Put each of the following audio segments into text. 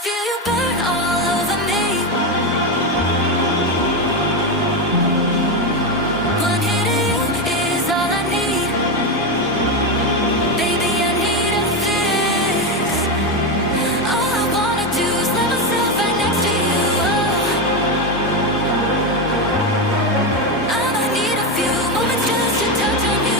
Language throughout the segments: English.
feel you burn all over me. One hit of you is all I need. Baby, I need a fix. All I wanna do is let myself right next to you. I might need a few moments just to touch on you.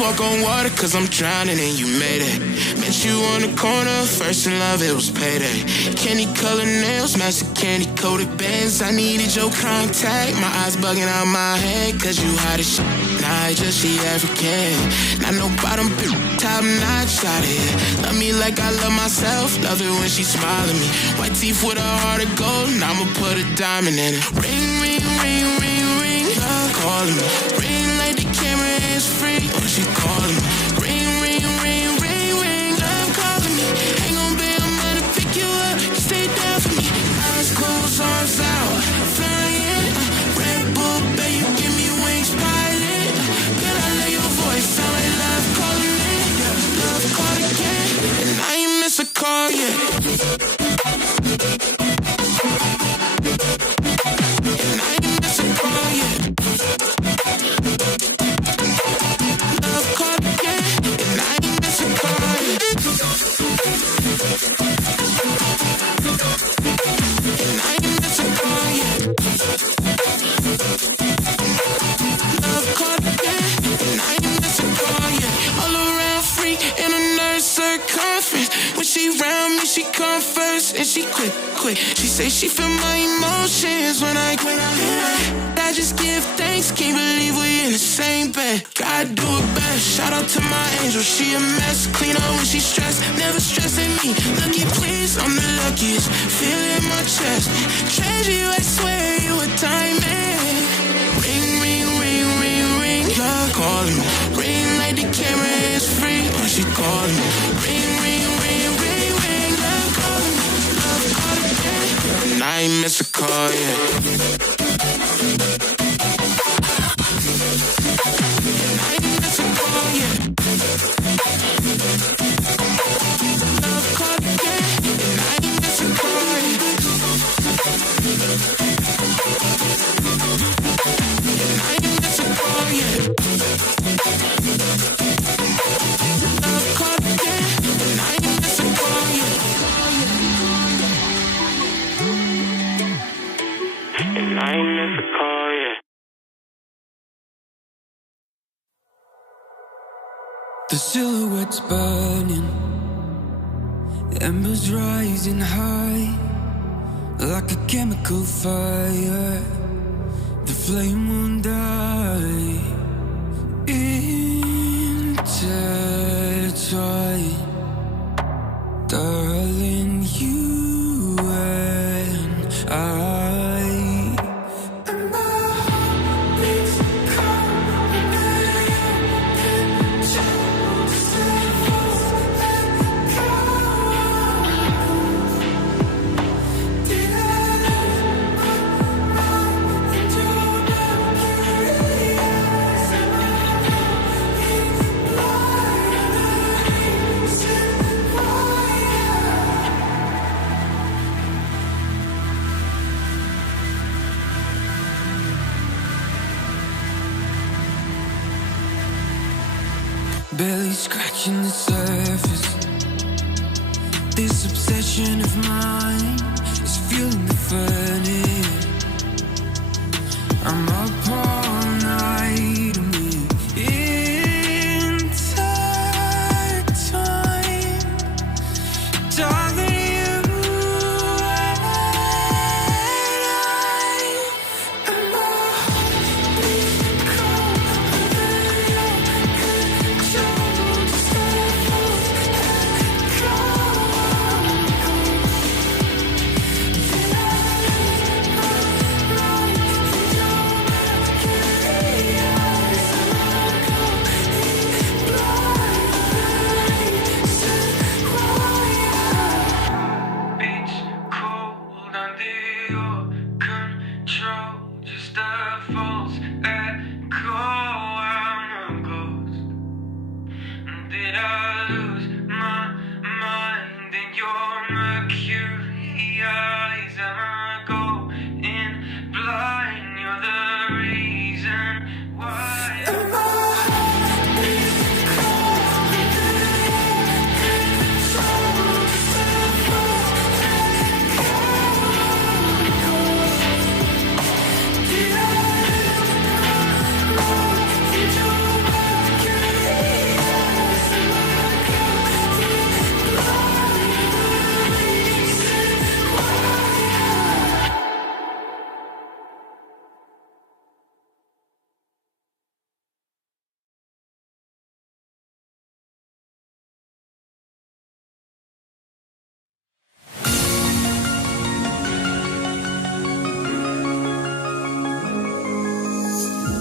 Walk on water cause I'm drowning and you made it. Met you on the corner, first in love, it was payday. Candy colored nails, match the candy coated bands. I needed your contact, my eyes bugging out my head. Cause you hot as shit, nah, I just she African. Not no bottom, top notch out here. Love me like I love myself, love it when she smile at me. White teeth with a heart of gold, and I'ma put a diamond in it. Ring, ring, ring, ring, ring, love calling me. Ring like the camera is free, oh she calling me. Ring, ring, ring, ring, ring, love calling me. Ain't gon' be, I'm gonna pick you up, you stay down for me. Eyes closed, arms out, flying. Red Bull, babe, you give me wings, pilot. Girl, I love your voice, sound like love calling me. Love call again, and I ain't miss a call yet. And I ain't miss a call yet. fast and she quick. She say she feel my emotions when I I just give thanks, can't believe we in the same bed. God do it best, shout out to my angel, she a mess. Clean up when she stressed, never stressing me. Lucky please, I'm the luckiest, feel it in my chest. Treasure you, I swear you a diamond. Ring, ring, ring, ring, ring, love calling me. Ring like the camera is free when she calling me. Ring, ring, ring, ring, ring, love calling me. Love calling me. And I ain't miss a call yet. I ain't miss a call yet. Love calling me. And I ain't miss a call yet. And I ain't miss a call yet. Love calling me. And I ain't miss a call yet. And I ain't miss a call yet. The silhouette's burning, embers rising high, like a chemical fire. The flame won't die. Intertwine, darling, you and I. Barely scratching the surface. This obsession of mine is fueling the furnace. I'm up all night and we intertwine, darling, you and I. And my heart beats cold under your control.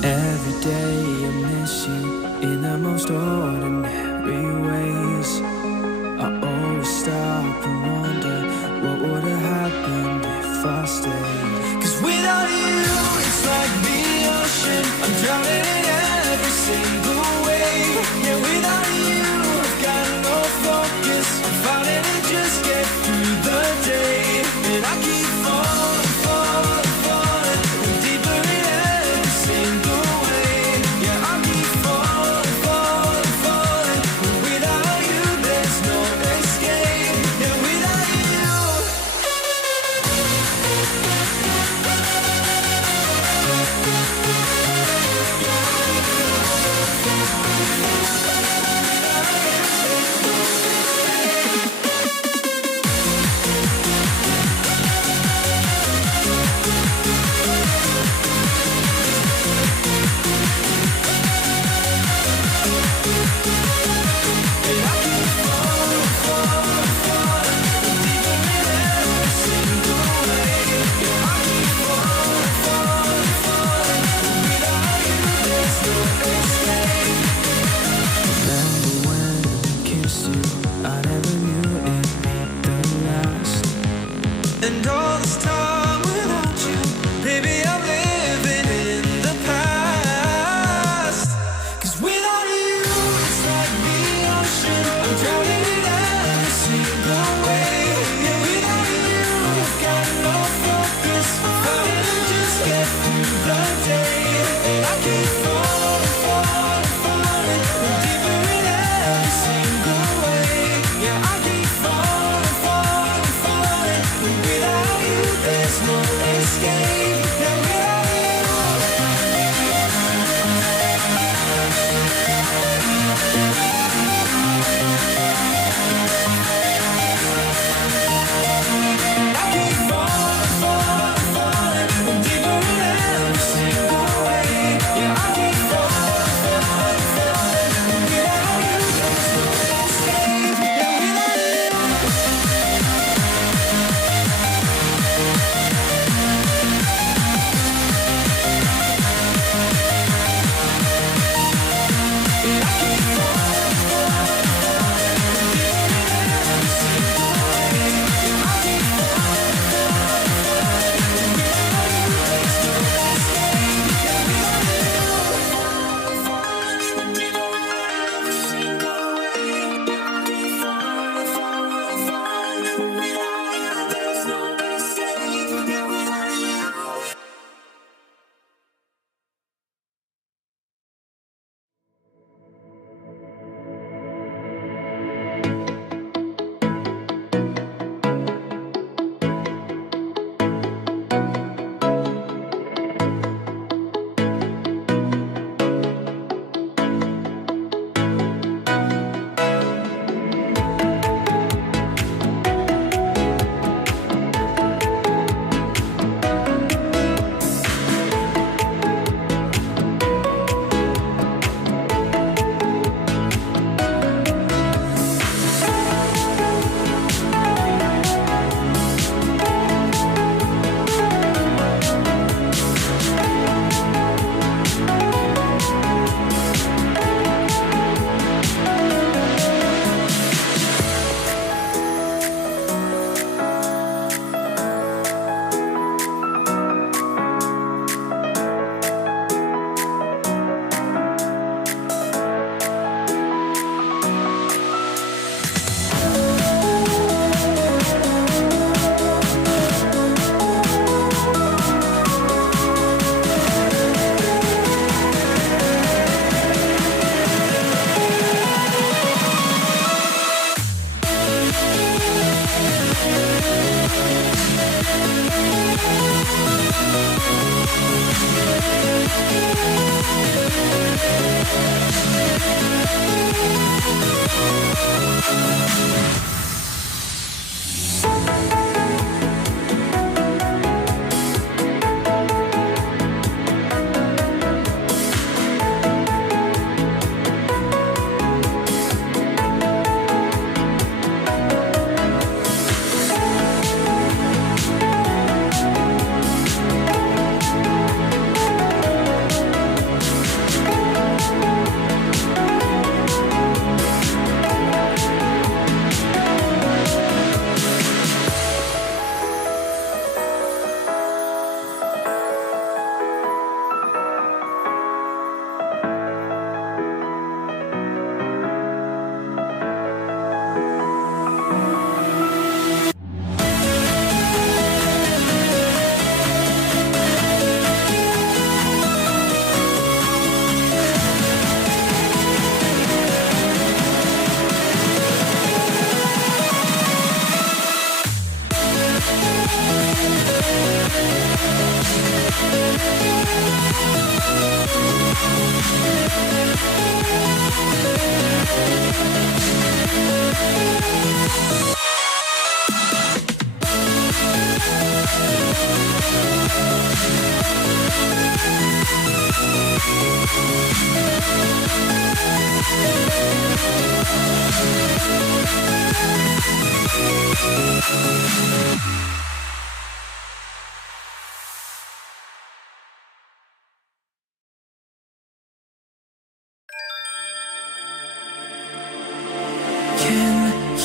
Every day I miss you in the most ordinary ways. I always stop and wonder what would have happened if I stayed. 'Cause without you, it's like the ocean, I'm drowning in every single wave. Yeah, without you, I've got no focus, I'm fighting to just get through the day. And I keep falling, falling, falling, deeper in every single way. Yeah, I keep falling, falling, falling, but without you, there's no escape. Yeah, without you.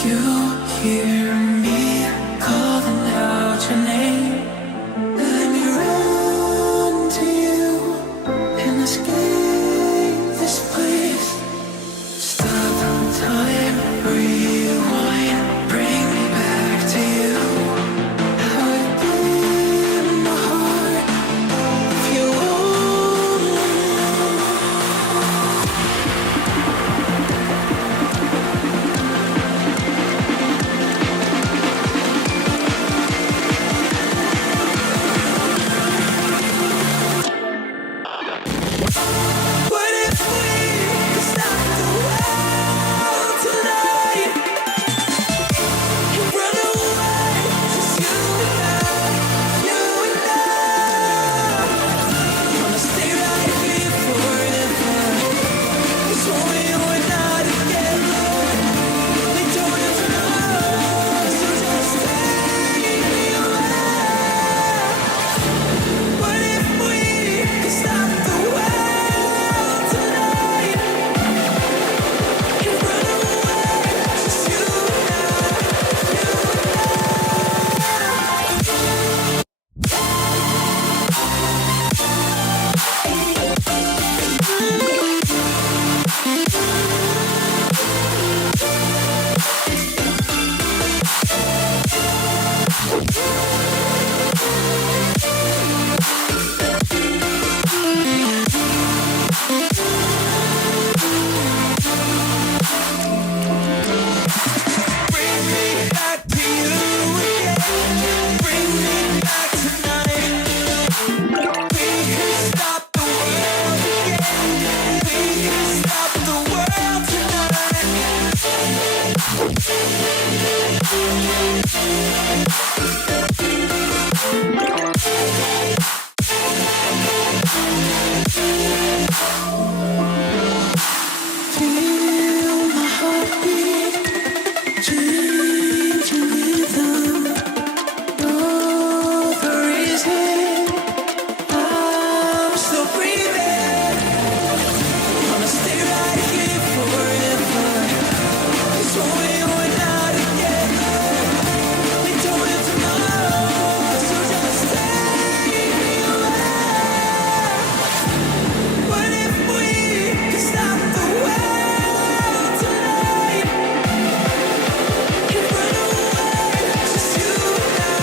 you hear me calling out your name, let me run to you and escape this place. Stop time, rewind, bring me back to you. How it beat in my heart, if you only knew. What if we could stop the world tonight and run away, just you and I? Gonna stay right here forever, 'cause only you and I together. We don't have to know, so just take me away. What if we could stop the world tonight and run away, just you and bring me back to you again. Bring me back tonight. We can stop the world again. We can stop the world tonight. Feel my heartbeat, changing rhythm. Know the reason I'm still breathing. Gonna stay right here forever, 'cause only you and I together. We don't have to know, so just take me away. What if we could stop the world tonight and run away, just you and I,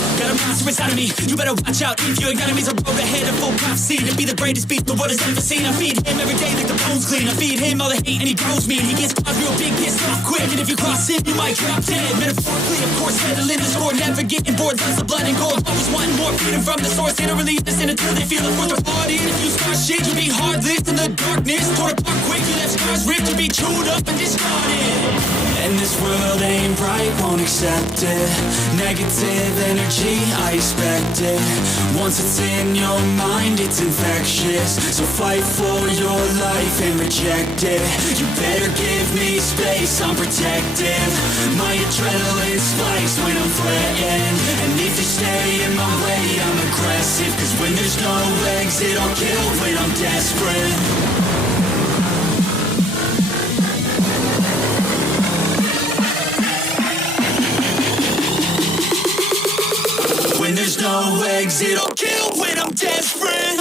you got a monster inside of me. You better watch out if your enemy's a road ahead of full prophecy to be the greatest beast the world has ever seen. I feed him every day like the bones clean. I feed him all the hate and he grows me. And he gets caught real big, gets off quick. And if you cross him, you might drop dead. Metaphorically, of course, settling the score. Never getting bored, lots of blood and gore. Always wanting more freedom from the source. They don't really listen until they feel it for the party. And if you start shit, you be heartless in the darkness. Torn apart quick, you left scars ripped to be chewed up and discarded. And this world ain't right, won't accept it. Negative energy, I expect it. Once it's in your mind, it's infectious. So fight for your life and reject it. You better give me space, I'm protective. My adrenaline spikes when I'm threatened. And if you stay in my way, I'm aggressive. 'Cause when there's no exit, I'll kill when I'm desperate. When there's no exit, I'll kill when I'm desperate.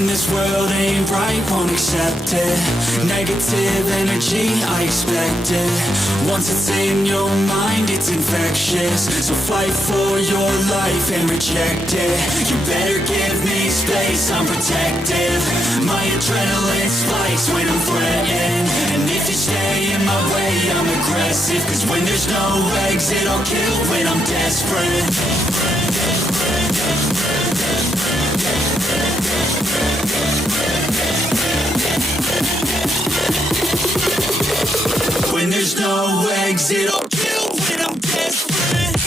And this world ain't right, won't accept it. Negative energy, I expect it. Once it's in your mind, it's infectious. So fight for your life and reject it. You better give me space, I'm protective. My adrenaline spikes when I'm threatened. And if you stay in my way, I'm aggressive. Cause when there's no exit, I'll kill when I'm desperate. When there's no exit, I'll kill when I'm desperate.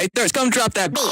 Hey, Thirst, come drop that beat.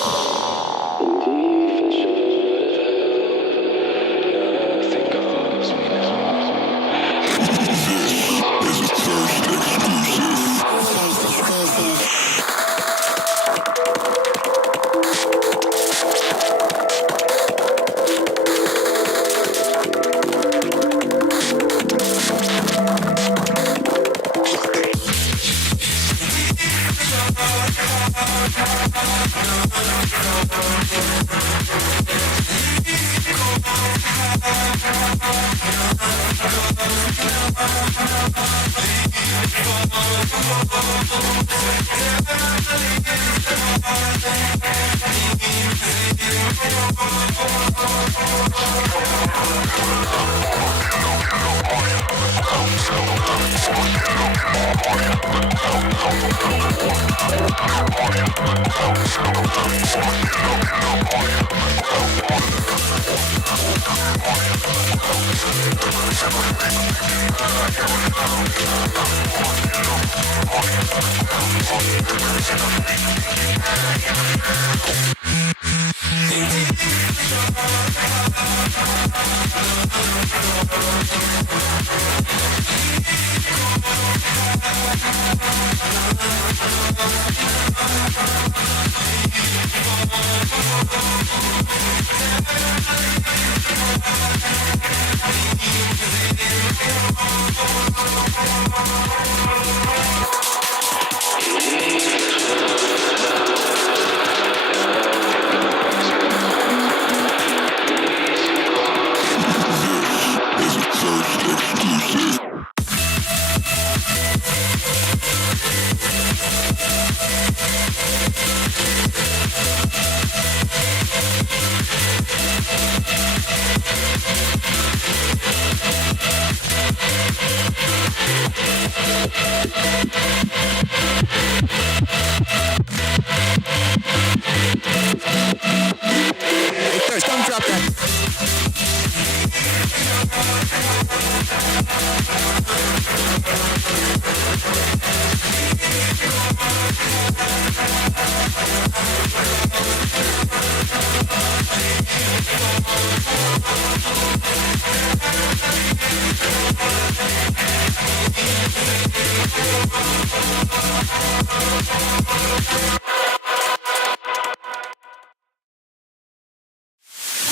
Hey, Thirst, come drop that.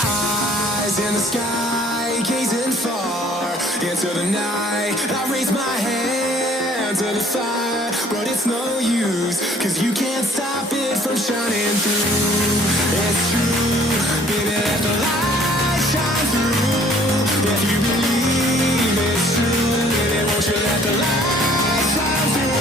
Eyes in the sky, into the night. I raise my hand to the fire, but it's no use, 'cause you can't stop it from shining through. It's true, baby, let the light shine through. If you believe it's true, baby, won't you let the light shine through?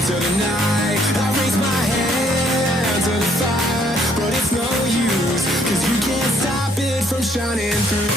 Into the night, I raise my hand to the fire, but it's no use, 'cause you can't stop it from shining through.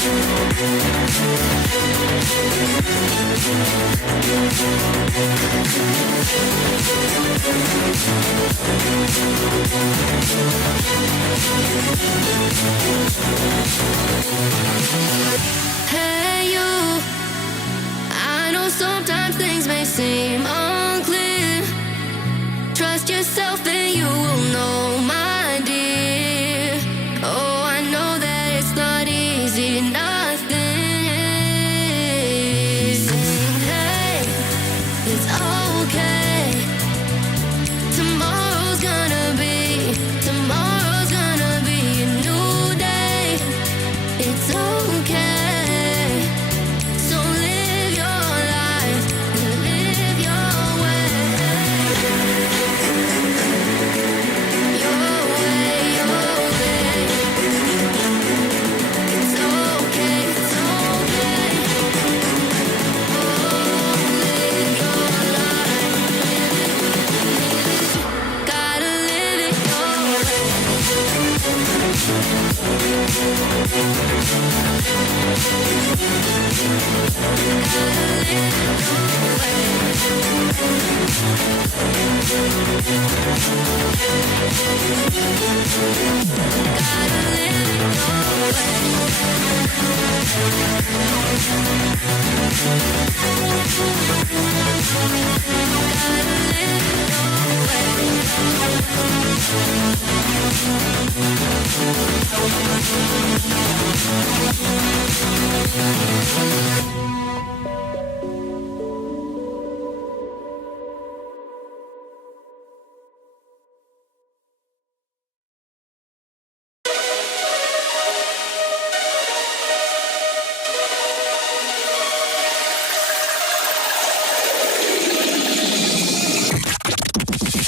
Hey you, I know sometimes things may seem unclear. Trust yourself and you will know, my dear. Oh, I know that it's not easy, nothing is. Hey, it's okay. Tomorrow's gonna be a new day. It's okay. So live your life and live your way. Your way, your way. It's okay, it's okay. Oh, live your life. Gotta live it your way.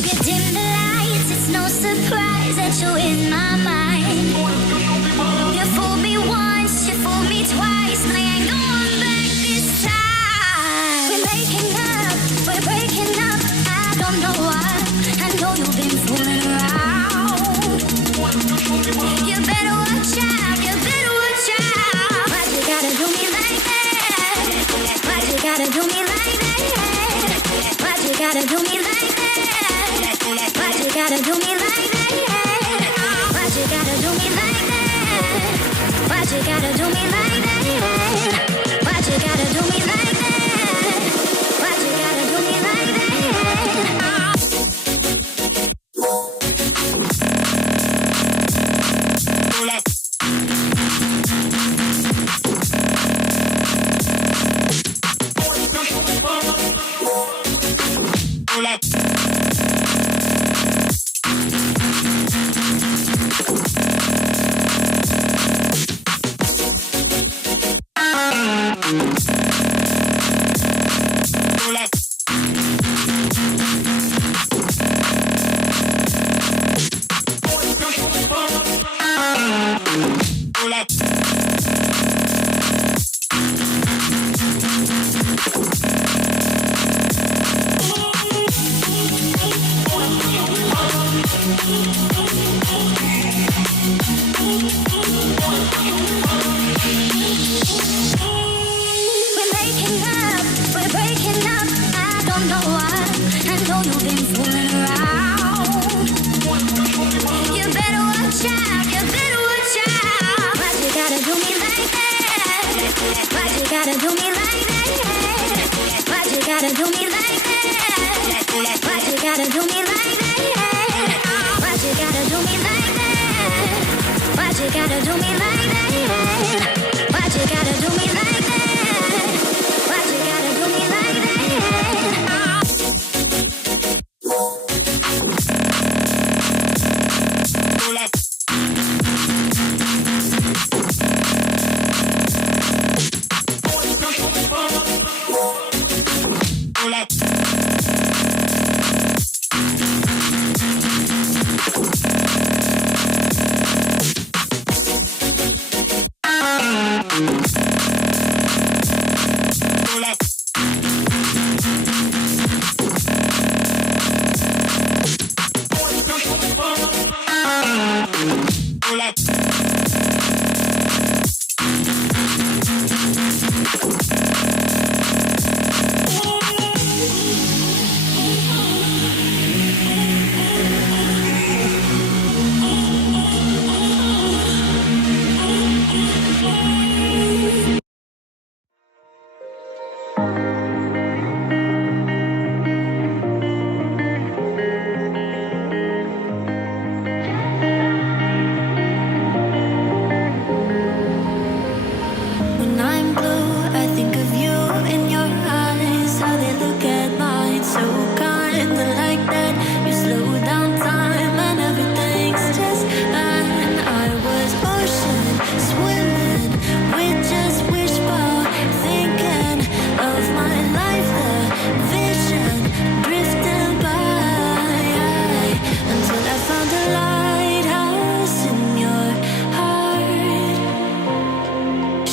You dim the lights, it's no surprise that you're in my mind. You fooled me once, you fooled me twice, I ain't going back this time. We're making up, we're breaking up, I don't know why. I know you've been fooling around. You better watch out, you better watch out. Why'd you gotta do me like that? Why'd you gotta do me like that? Why'd you gotta do me like that? Why'd you gotta do me like that? Why'd you gotta do me like that? Why'd you gotta do me like that? Why'd you gotta do me like that? Why'd you gotta do me like that?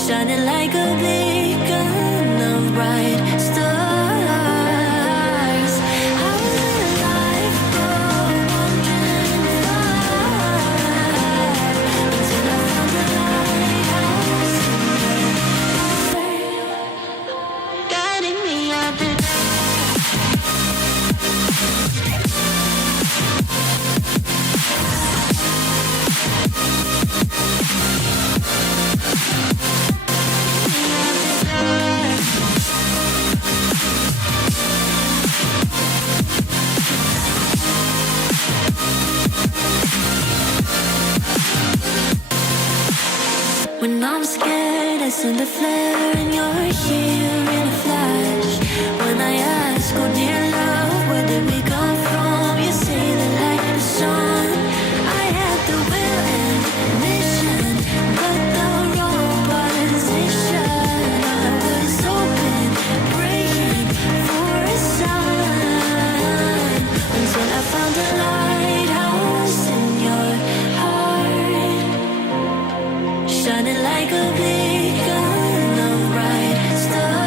shining like a beacon of bright stars. I was in a life wandering far until I found the lighthouse, guiding me out the dark. When I'm scared, I send a flare and you're here in a flash. When I ask, oh dear love, where did we come from? You say the light is on. I had the will and mission, but the wrong position. I was open, praying for a sign until I found a lighthouse in your heart, shining like a beacon of bright stars.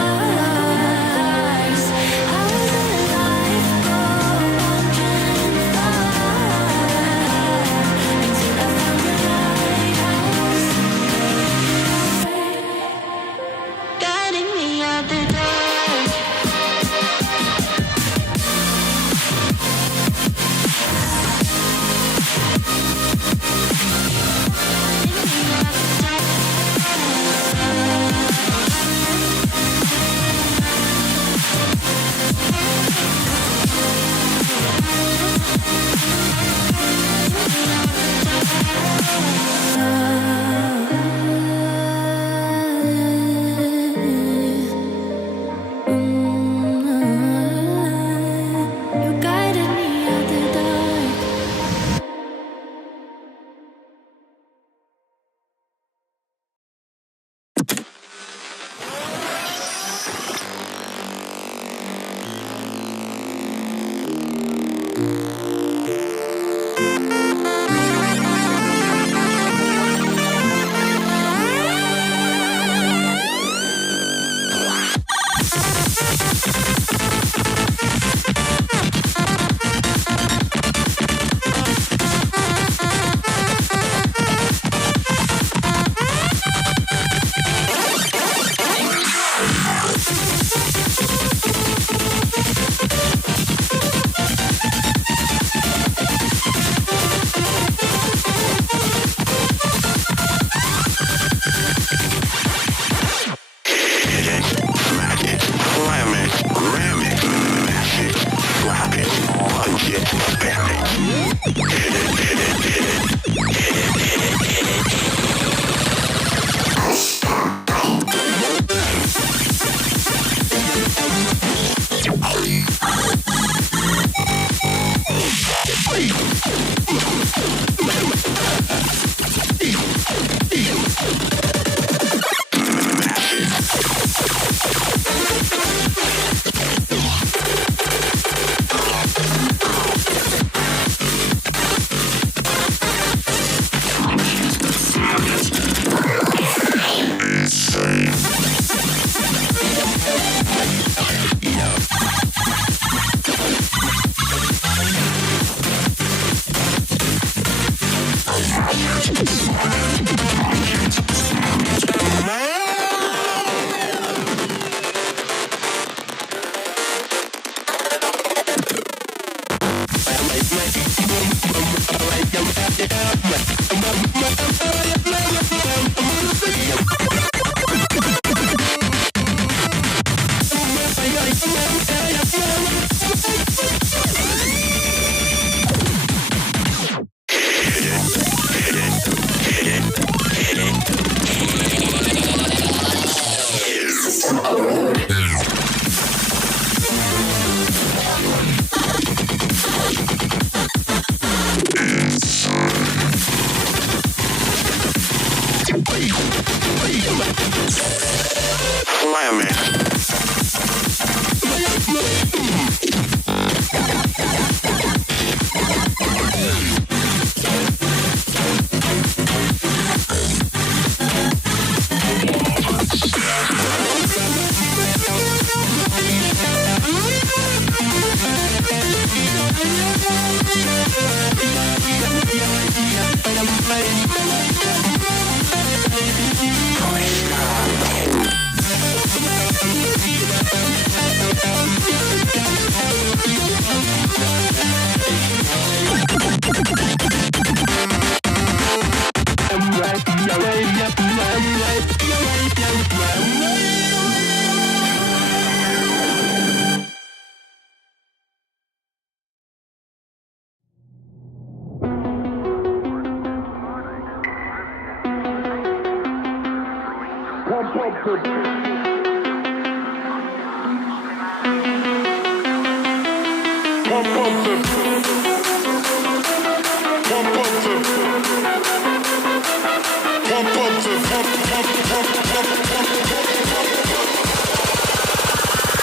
I was in a life wandering far until I found the lighthouse, guiding me out the dark. You guided me out the dark.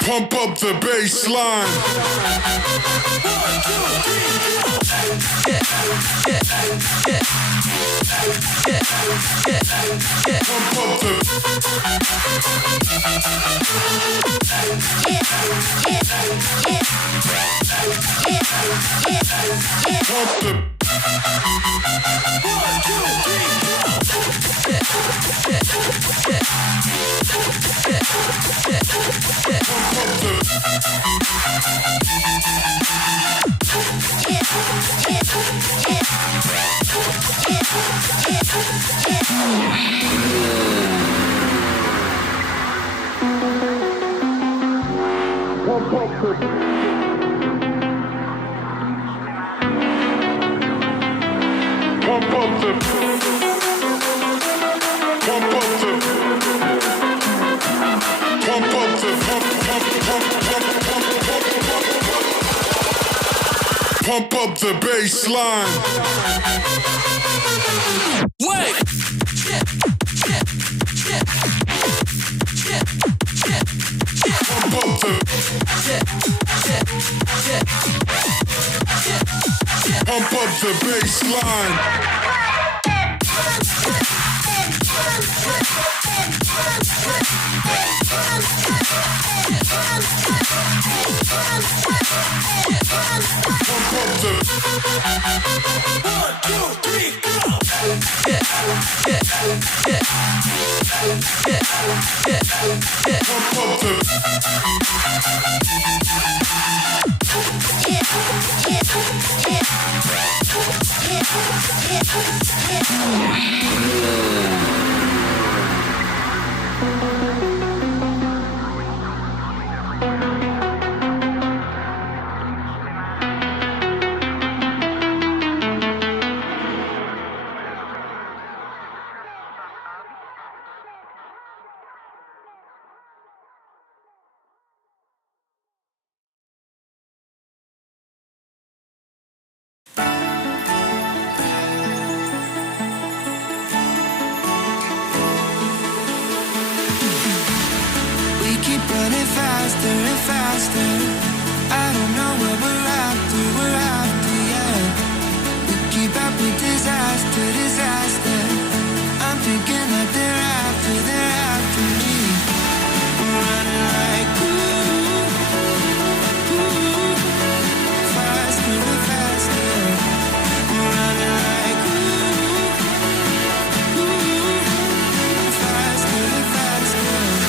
Pump up the bass line. Pump up the pump the pump up the bass line. Wait! Pump up the pump up the bass line. Pump up the 1, 2, 3, go! Pump up the running faster and faster. I don't know what we're after, yeah. We keep up with disaster. I'm thinking that they're after me. We're running like faster and faster. We're running like faster and faster.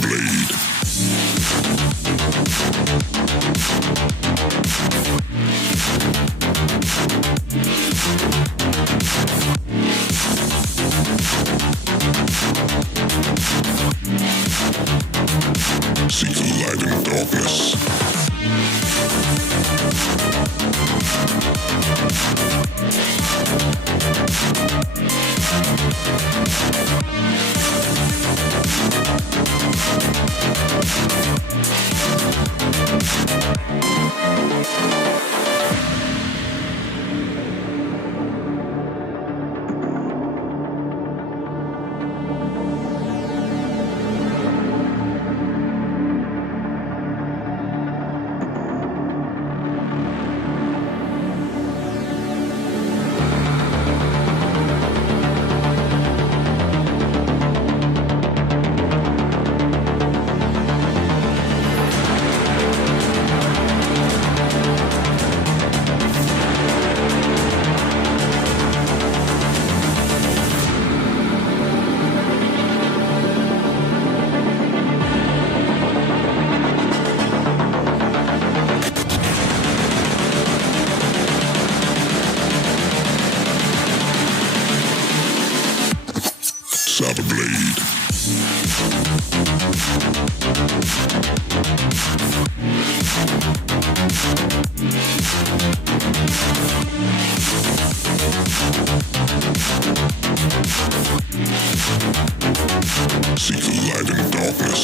blade. Seek the light in darkness. Saber blade. Seek the light in darkness.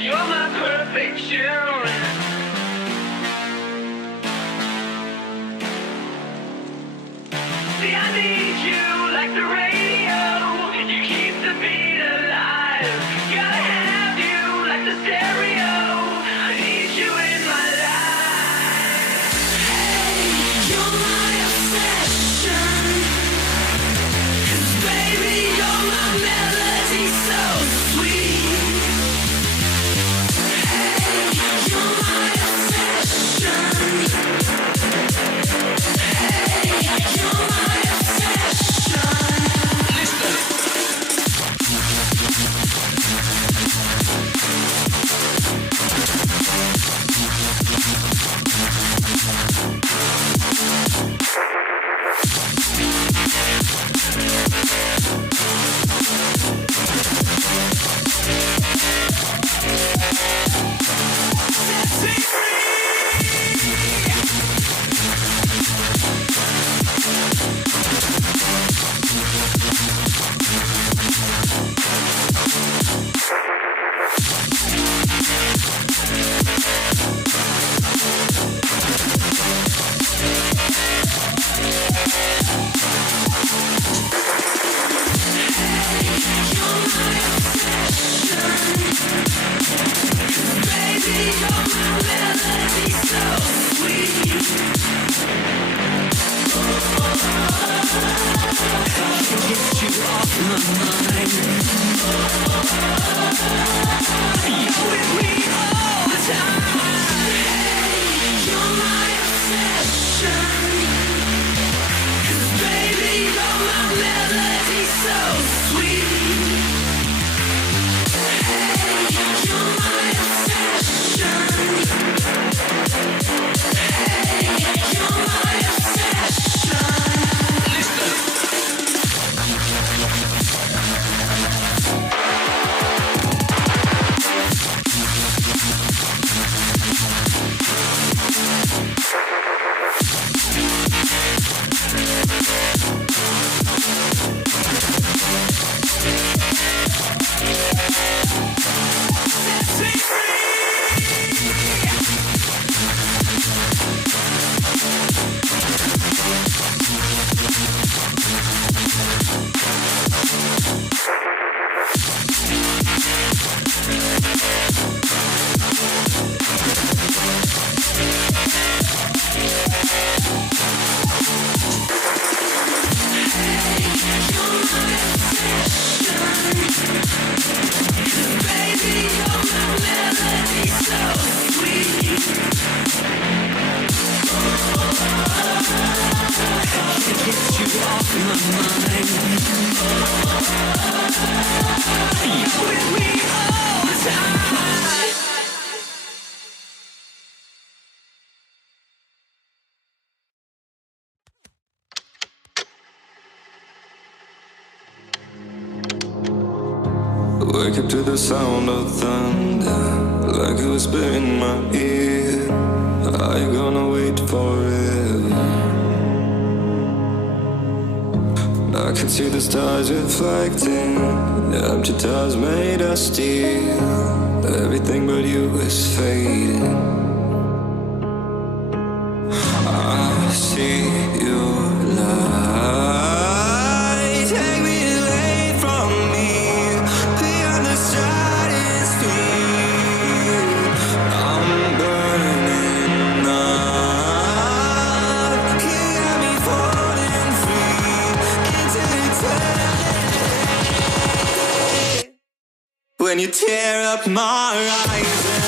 You're my perfection. See, I need you like the radio. You keep the beat alive. Gotta have you like the stereo. I need you in my life. Hey, you're my obsession. 'Cause baby, you're my melody so sweet. You're my obsession. Hey, you're my obsession. my mind. You with me all the time. Wake up to the sound of thunder, like a whisper in my ear. Are you gonna wait forever? I can see the stars reflecting, the empty tires made of steel. Everything but you is fading. I see your light, take me away from me, beyond the stratosphere. I'm burning up, you got me falling free into eternity. When you tear up my horizon,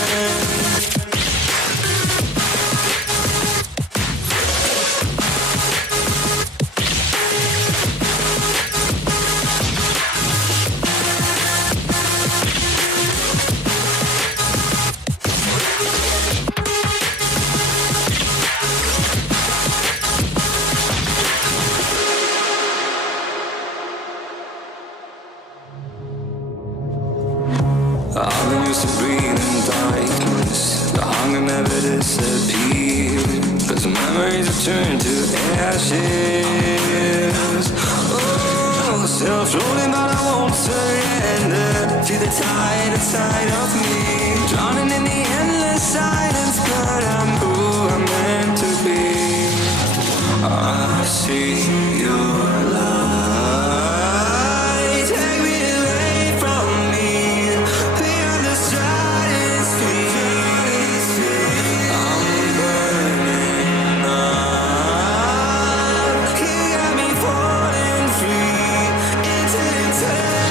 I've been used to breathing darkness. The hunger never disappeared, 'cause the memories have turned to ashes. Oh, self-rolling, but I won't surrender. Feel the tide inside of me, drowning in the endless silence. But I'm who I'm meant to be. I see your light, take me away from me, beyond the stratosphere. I'm burning up, you got me falling free into eternity.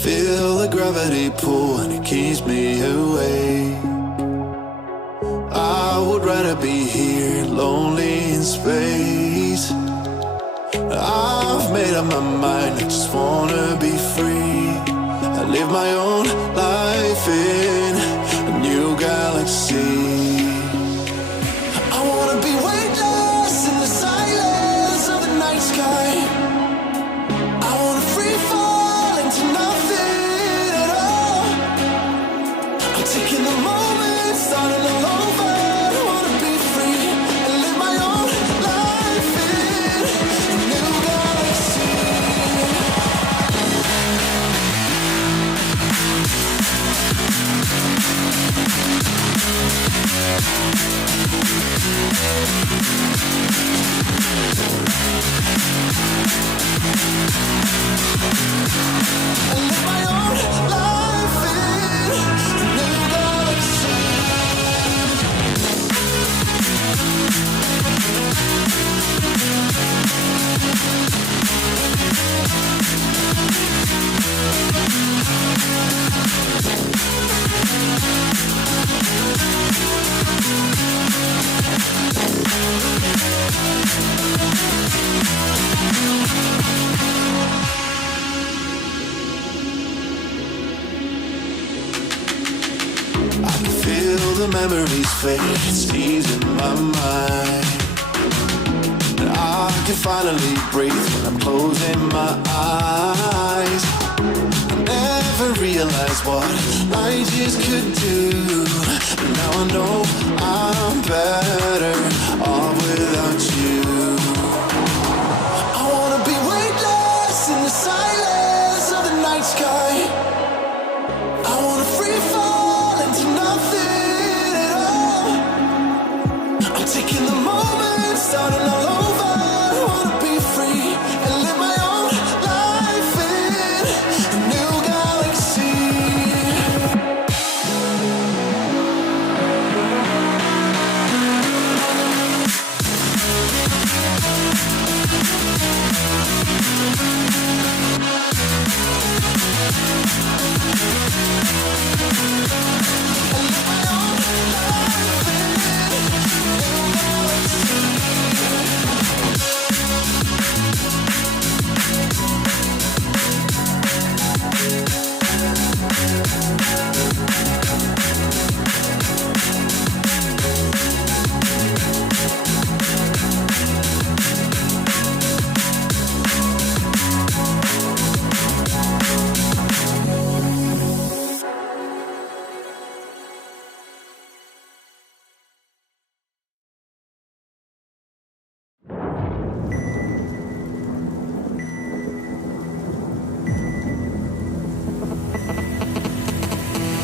Feel the gravity pull and it keeps me awake. I would rather be here, lonely in space. I've made up my mind, I just wanna be free. I live my own life in a new galaxy. I wanna be weightless in the silence of the night sky. I wanna free fall into nothing at all. I'm taking the moment, starting all over. I wanna be free and live my own life in a new galaxy. I live my own life in a new galaxy. I can feel the memories fade, seas in my mind. And I can finally breathe when I'm closing my eyes. I never realized what I just could do, but now I know I'm better off without you. I wanna be weightless in the silence of the night sky. I wanna free fall into nothing at all. I'm taking the moment, starting all over. I wanna be free and live my own life in a new galaxy.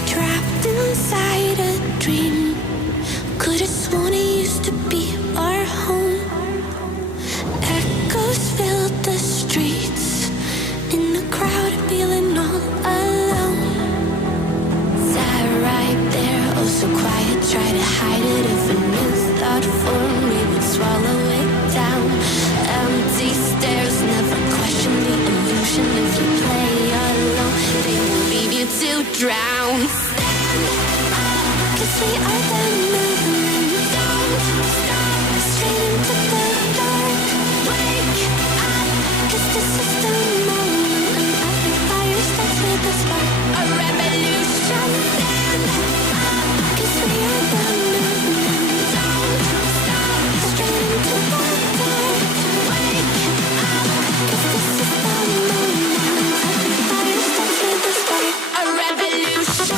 Trapped inside a dream. Could've sworn it used to be our home. Echoes filled the streets. In the crowd, feeling all alone. Sat right there, oh so quiet. Try to hide it. If a new thought formed, we would swallow it down. Empty stares, never question the illusion. If you play alone, they will leave you to drown. Stand up, 'cause we are the movement. Don't stop, straight into the dark. Wake up, 'cause this is the moment. And every fire starts with a spark. A revolution. Stand up, 'cause we are the movement. Don't stop, straight into the dark. Wake up, 'cause this is the moment. And every fire starts with a spark. A revolution.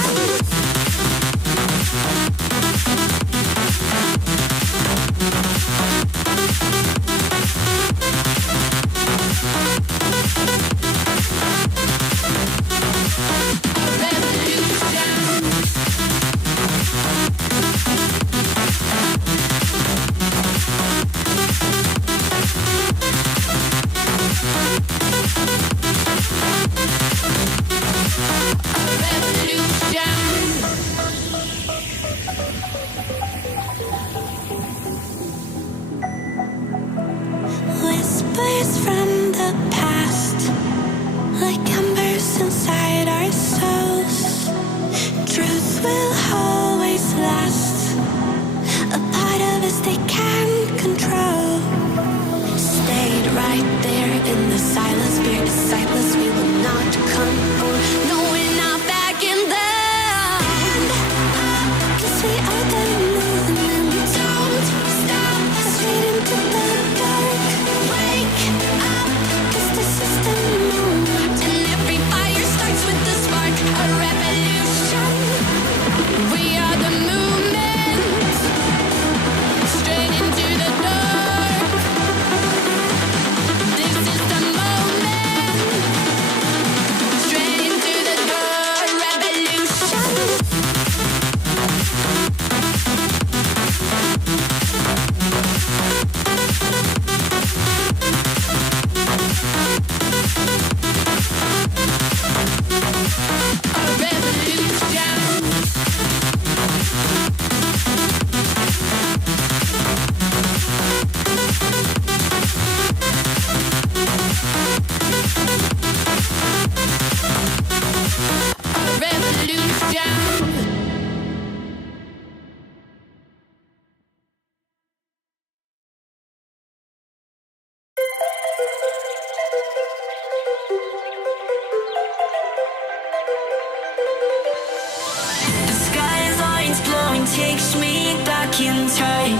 takes me back in time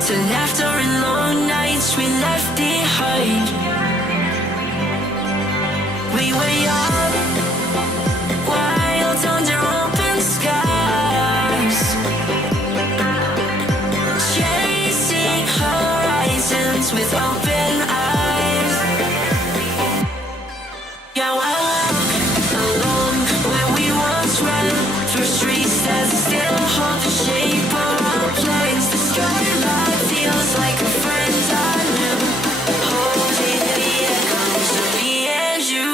to laughter and long nights we left behind. We were young, wild under open skies, chasing horizons with open eyes. Yeah, I walk along where we once ran, through streets that still hold the shape of our planes. The skyline feels like a friend I knew, holding the echoes of me and you.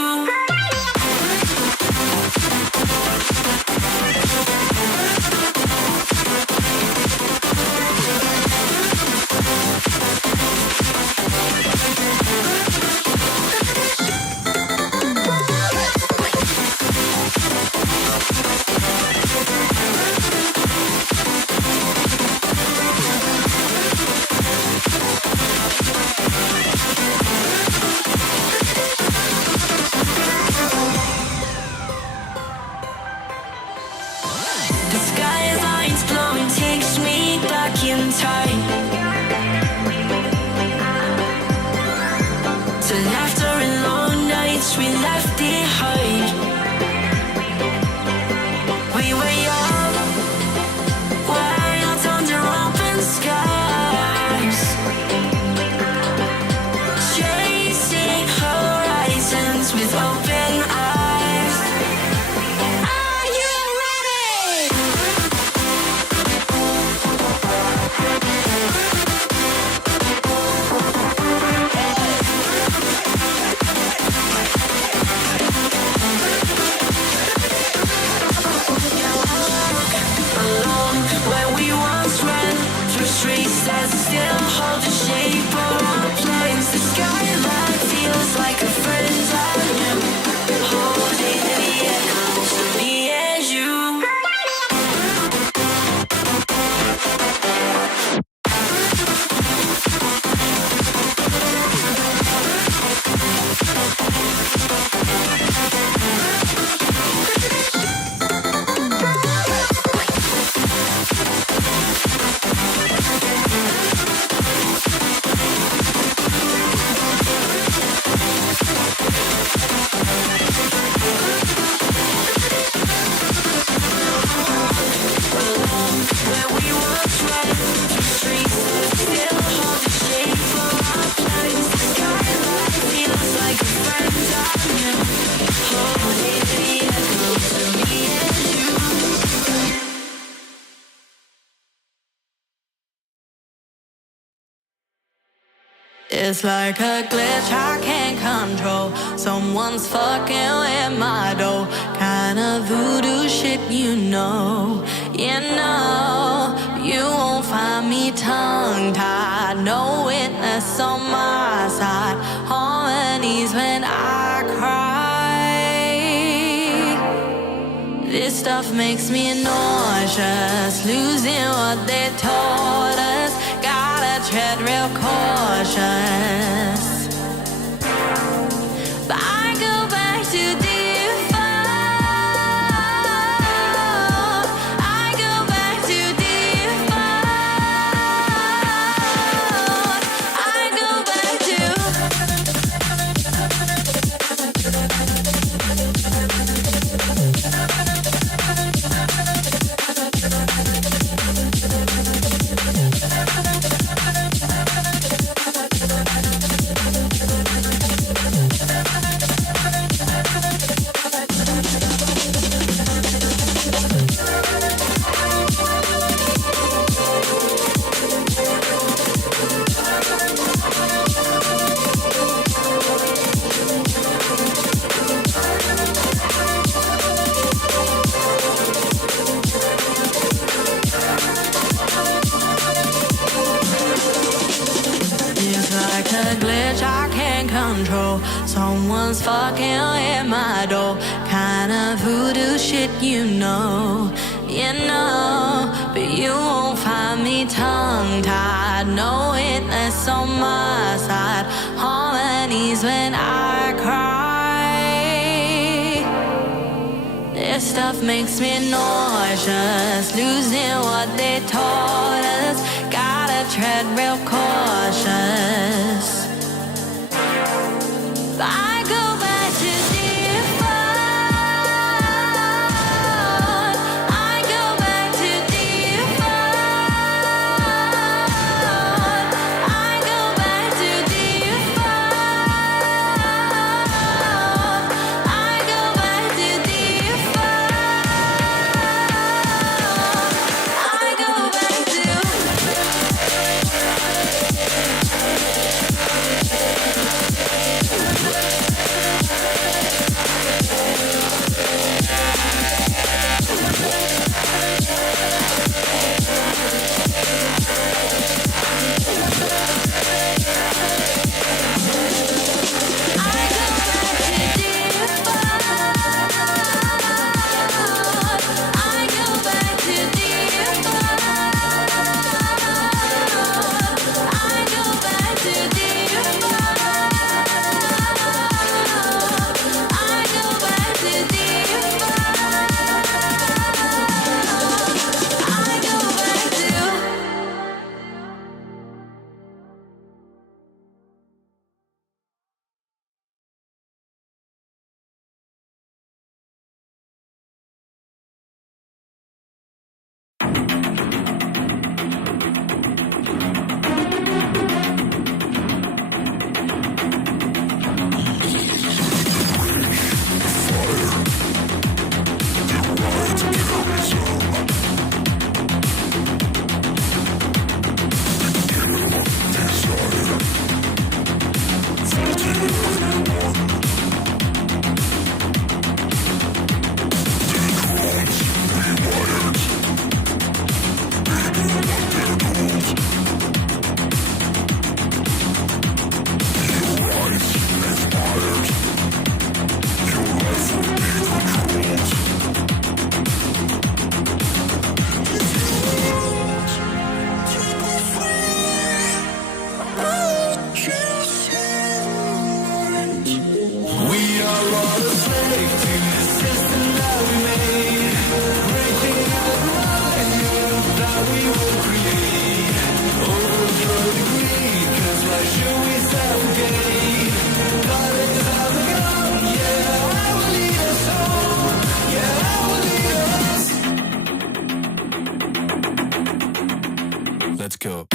The skyline's glowing, takes me back in time to laughter and long nights we left behind. We were young, wild under open skies, chasing horizons with open eyes. Are you ready? Along where we once ran, through streets that still hold the shape of our planes. The skyline feels like a friend I knew, holding the echoes of me and you. Where we once ran, through streets that still hold the shape of our planes. The skyline feels like a friend I knew, holding the echoes of me and you. It's like a glitch I can't control. Someone's fucking with my dough. Kinda voodoo shit, you know. You know, you won't find me tongue-tied. No witness on my side. Harmonies when I cry. This stuff makes me nauseous, losing what they taught us. Gotta tread real cautious. But I go back to default. I go back to default. I go back to. Someone's fucking with my door. Kinda voodoo shit, you know. You know, but you won't find me tongue-tied. No witness on my side. Harmonies when I cry. This stuff makes me nauseous. Losing what they taught us. Gotta tread real cautious. I go back to default. I go back to default. I go back to default. I go back to default. I go back to Let's go.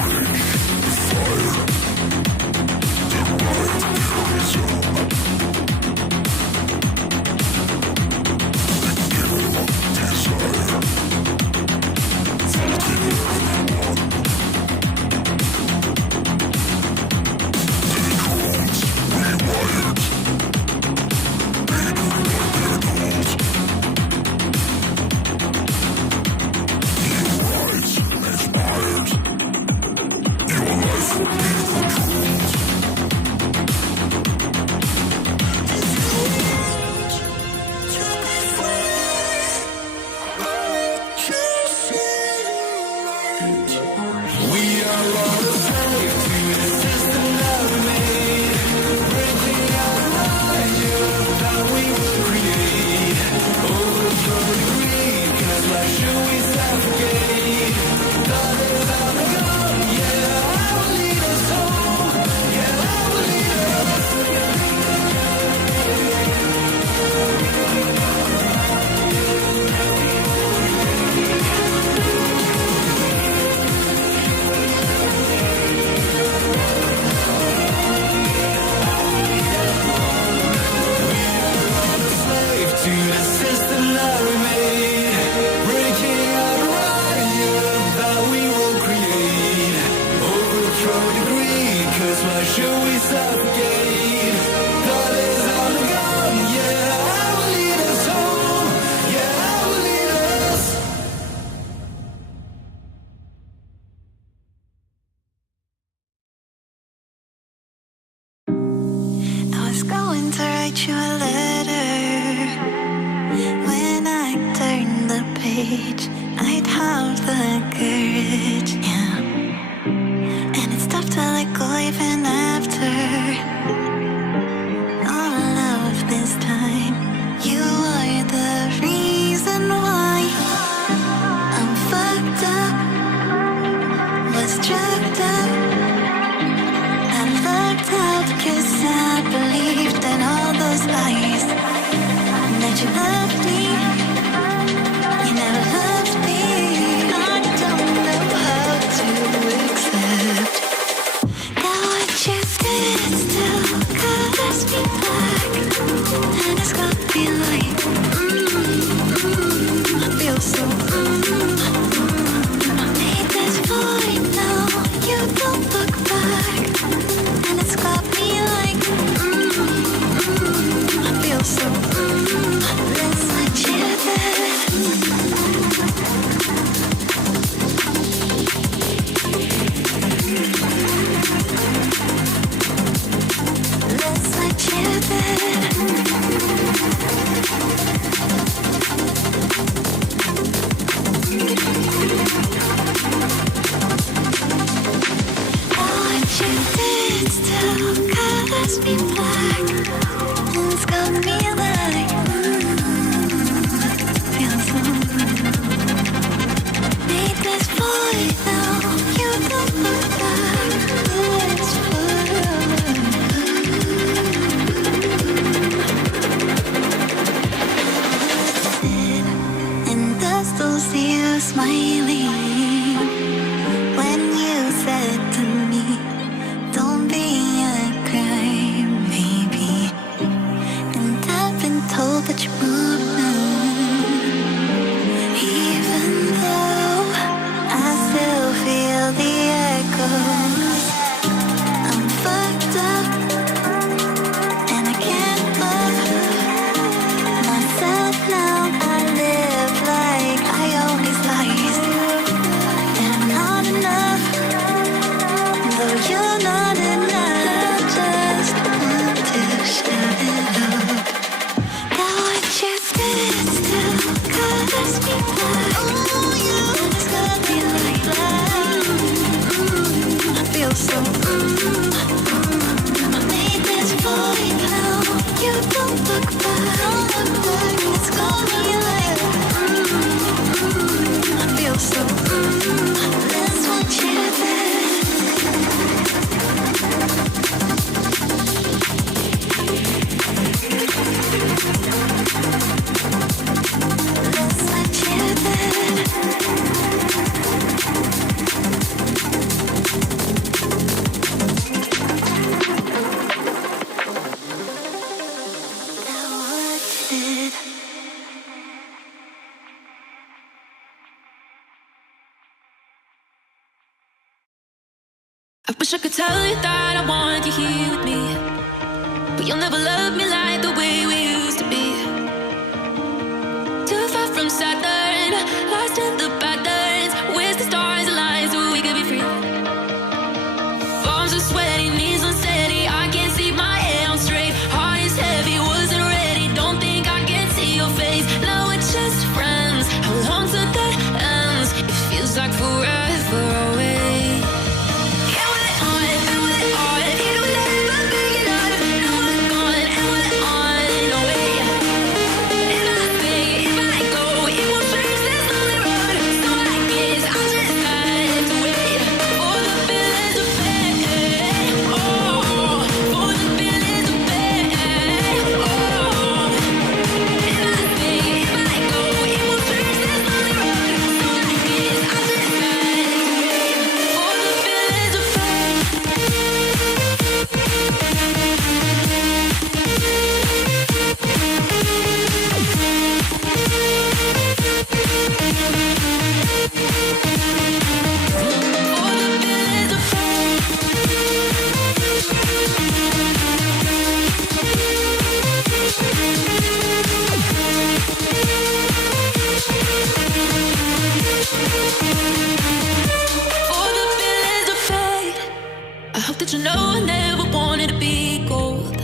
All of this time, you are the reason told that you're moving. Even though I still feel the echoes, I'm fucked up and I can't love myself now. I live like I own these lies, and I'm not enough, though you're not enough. Just want to shut it up. Now what you did still colors me black. Oh, you just got me like that. I feel so I made this for you now. You don't look back. It's got me like I feel so that's what you did. That's what you did. Now what you did. I wish I could tell you that I want you here with me, but you'll never love me like the way we used to be. Too far from Saturn, lost in the patterns. Wish the stars aligned so we could be free. Palms are sweaty, knees unsteady. I can't see my arms straight. Heart is heavy, wasn't ready. Don't think I can see your face. Now we're just friends. How long till that ends? It feels like forever away. You know I never wanted to be gold.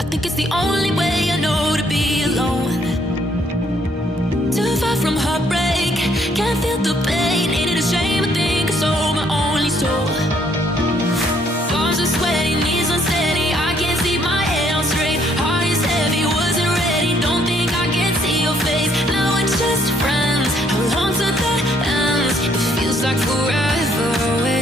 I think it's the only way I know to be alone. Too far from heartbreak, can't feel the pain. Ain't it a shame I think I sold my only soul? Palms are sweaty, knees unsteady. I can't see my arms straight. Heart is heavy, wasn't ready. Don't think I can see your face. Now we're just friends. How long till that ends? It feels like forever away.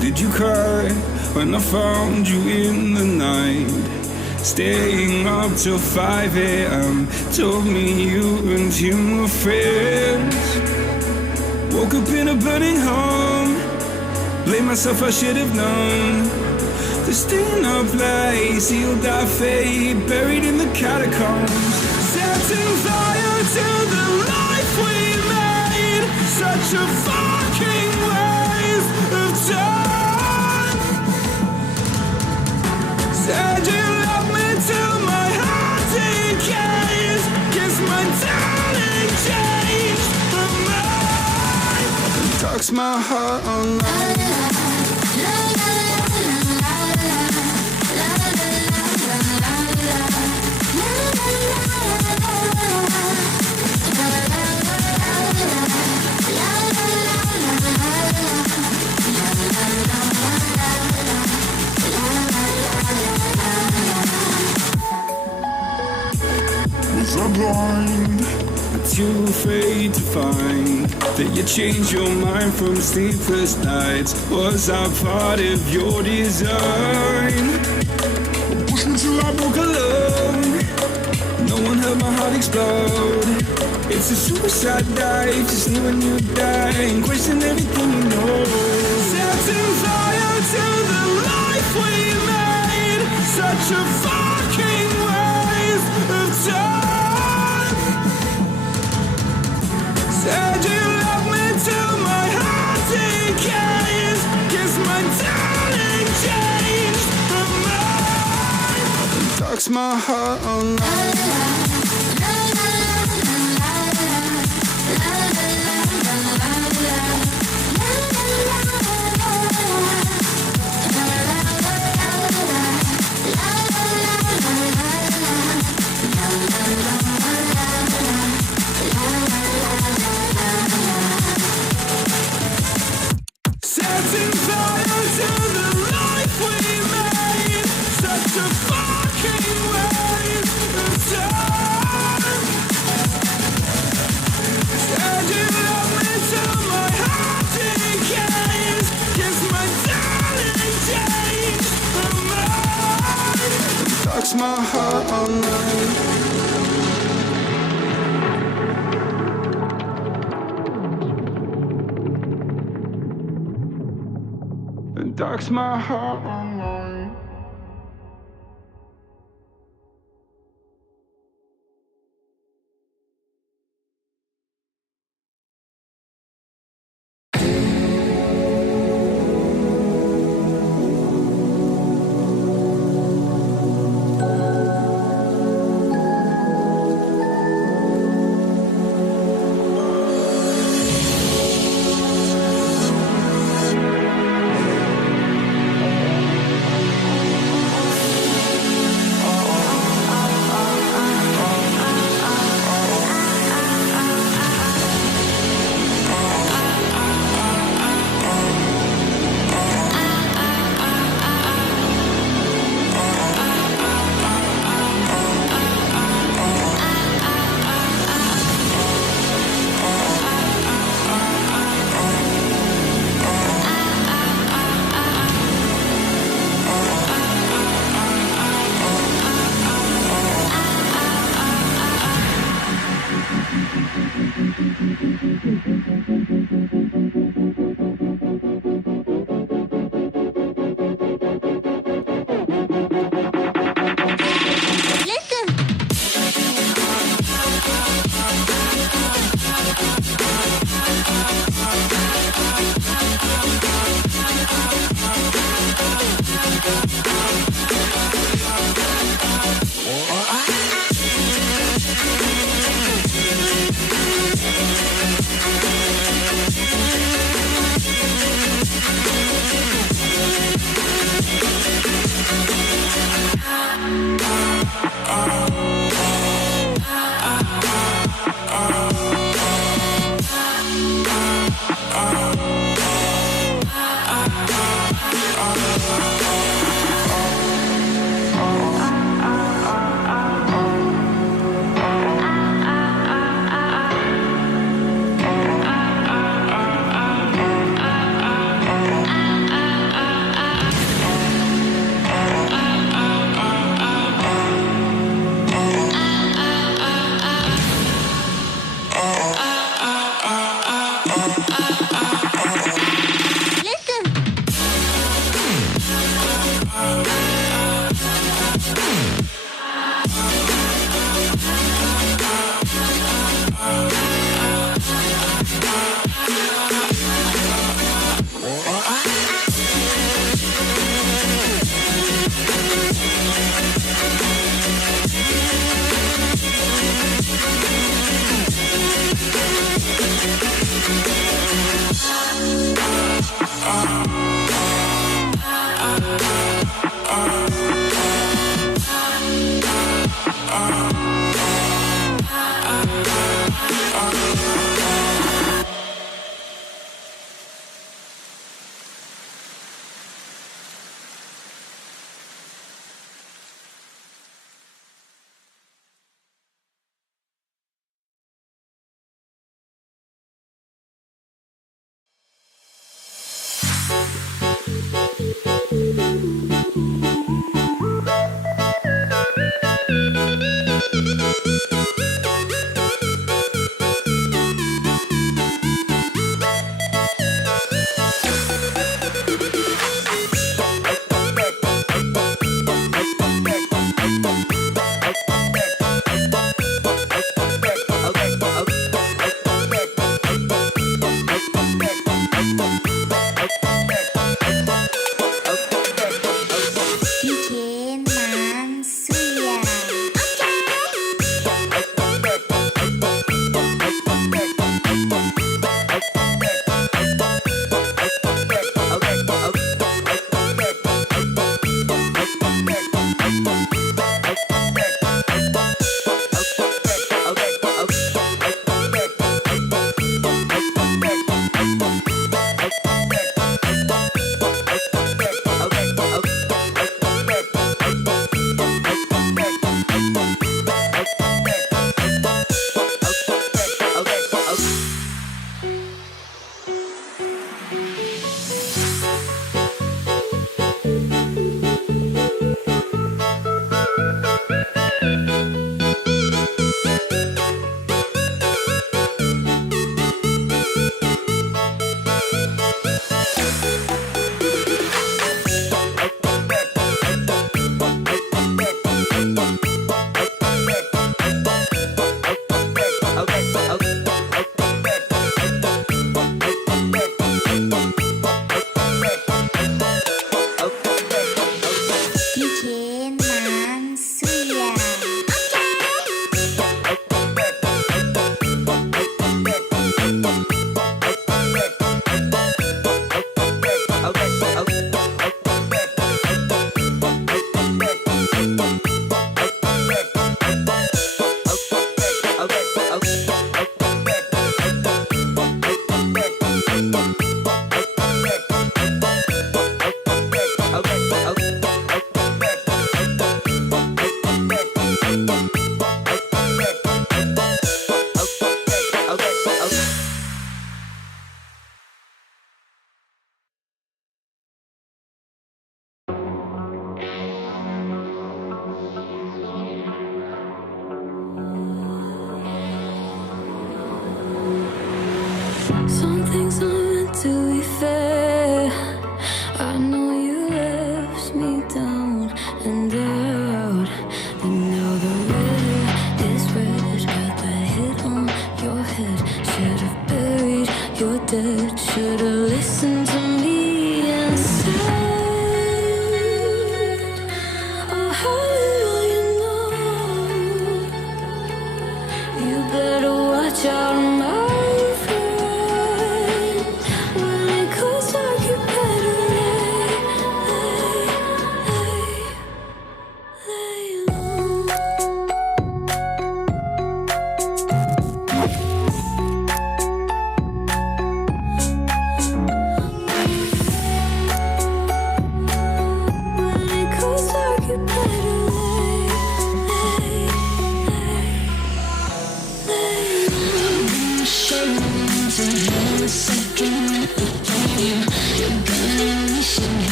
Did you cry when I found you in the night? Staying up till 5 a.m. Told me you and him were friends. Woke up in a burning home. Blame myself, I should have known. The staying up late sealed our fate. Buried in the catacombs. Setting fire to the life we made. Such a fucking waste. Talks my heart online. Was I blind? I'm too afraid to find that you changed your mind from sleepless nights. Was I part of your design? Push me till I broke Alone, no one heard my heart explode. It's a suicide dive, just knew when you die and question everything you know. Setting fire to the life we made, such a fucking waste of time. Said you love me till my heart decays. Guess my darling changed her mind. Talks my heart online. Setting fire to the life we made, such a fucking waste of time. Said you love me till my heart decays. Guess my darling changed her mind. Talks my heart online. Talks my heart online.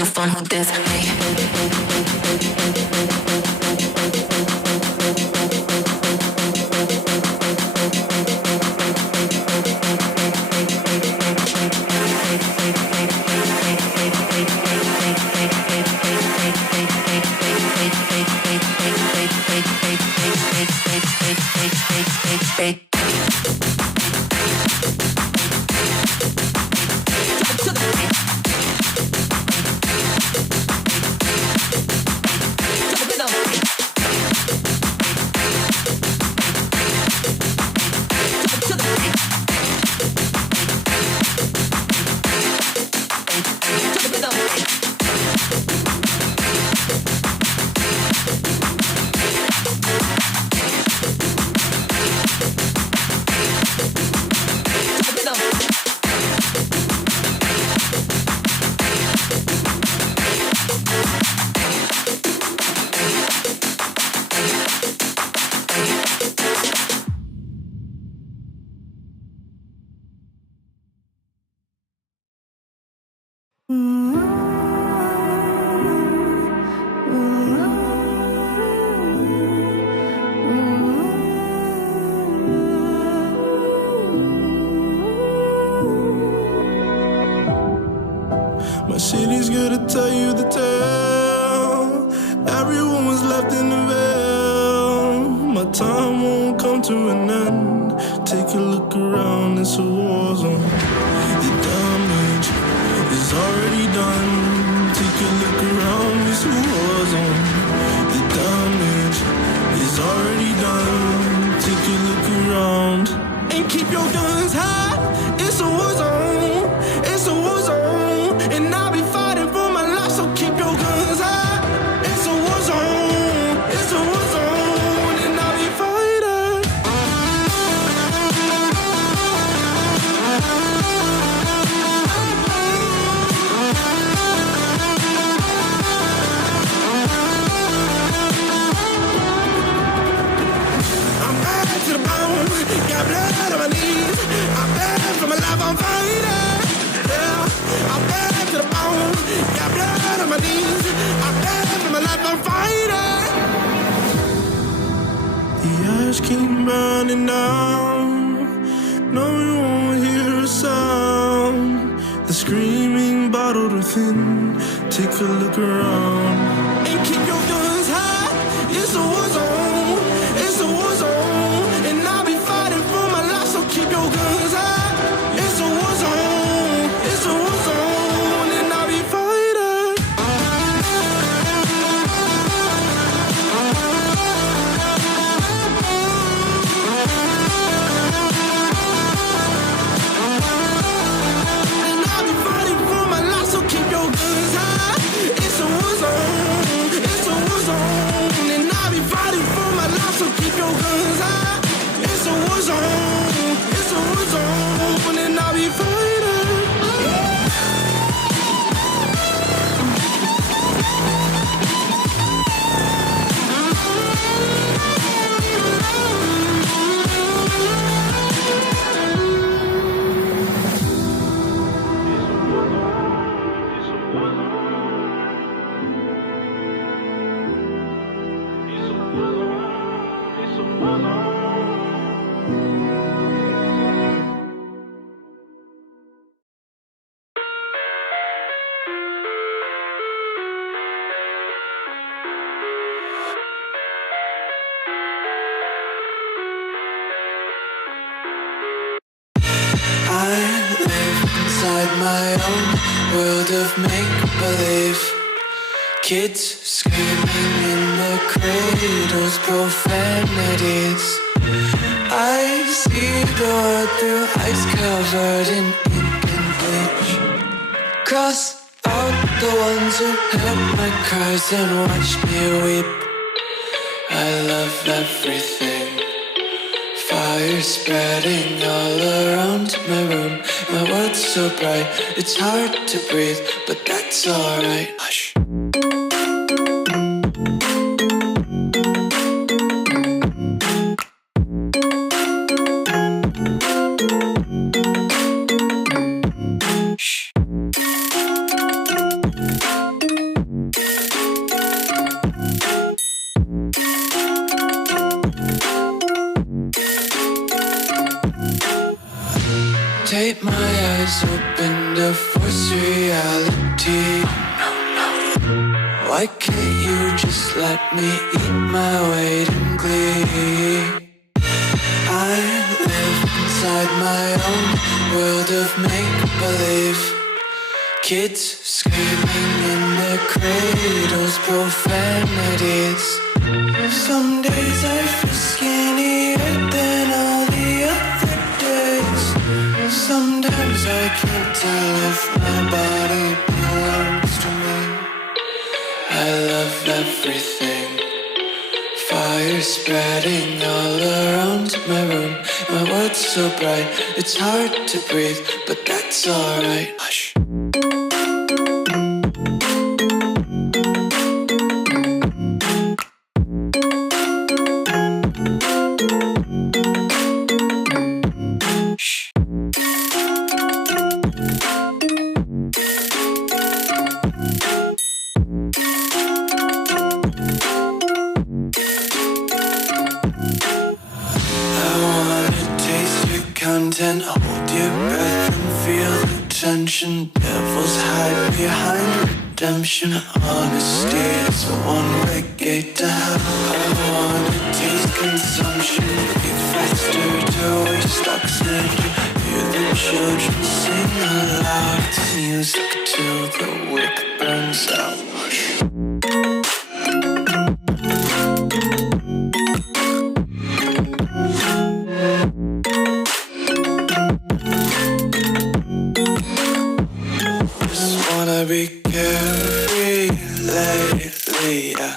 No fun with this. My city's good to tell you the tale. Everyone was left in the veil. My time won't come to an end. Take a look around, it's a war zone. The damage is already done. Take a look around, it's a war zone. flash keep burning down. No, you won't hear a sound. The screaming bottled within. Take a look around and keep your guns high. It's a war zone. It's a war zone, and I'll be fighting for my life. So keep your guns high. It's a war zone. It's a war zone, and I'll be fighting. So keep your guns high. It's a war zone. It's a war zone, and I'll be fighting. My own world of make-believe. Kids screaming in the cradles, profanities. I see the world through ice covered in ink and bleach. Cross out the ones who heard my cries and watched me weep. I love everything. Fire spreading all around my room. My world's so bright, it's hard to breathe, but that's alright. Hush. Tape my eyes open to force reality. Why can't you just let me eat my weight in glee? I live inside my own world of make-believe. Kids screaming in their cradles, profanities. Some days I feel skinnier than all the other days. Sometimes I can't tell if my body belongs to me. I love everything. Fire spreading all around my room. My world's so bright, it's hard to breathe, but that's alright. Hush. Content, hold your breath and feel the tension. Devils hide behind redemption. Honesty is a one-way gate to hell. I wanna taste consumption. Breathe faster to waste oxygen. Hear the children sing aloud. It's music till the wick burns out. Be carefree lately, yeah.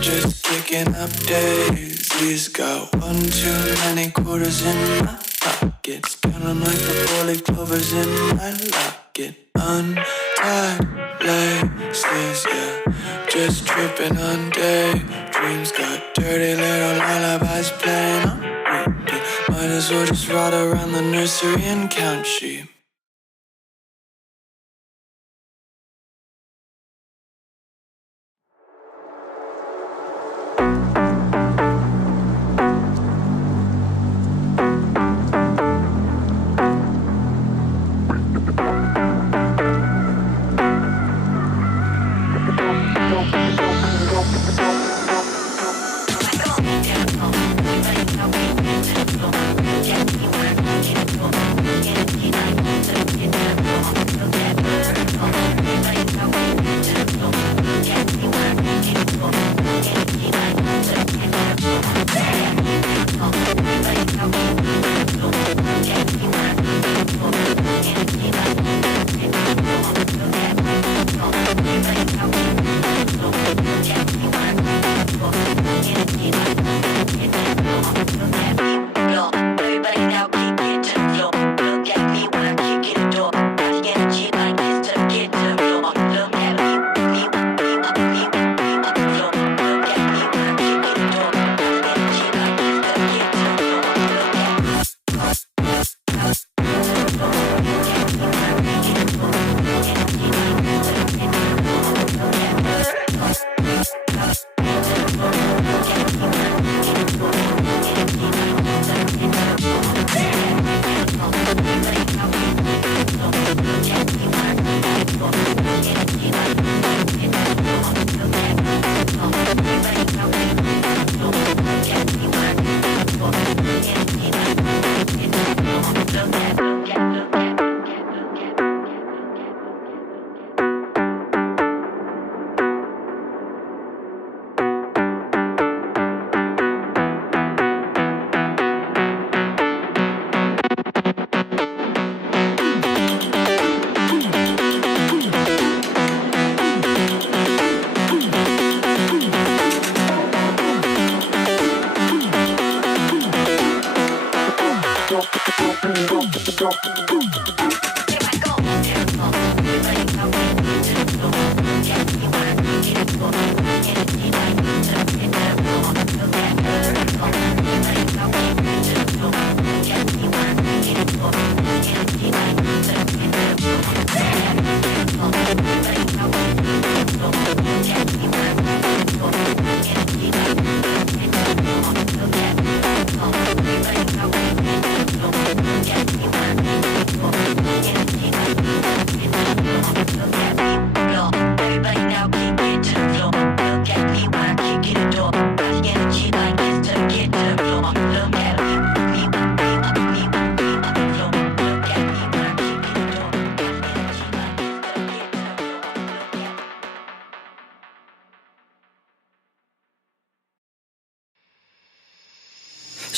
Just picking up daisies. Got one too many quarters in my pockets. Counting like the 4-leaf clovers in my locket. Untied laces, yeah. Just tripping on daydreams. Got dirty little lullabies playing on repeat. Might as well just ride around the nursery and count sheep.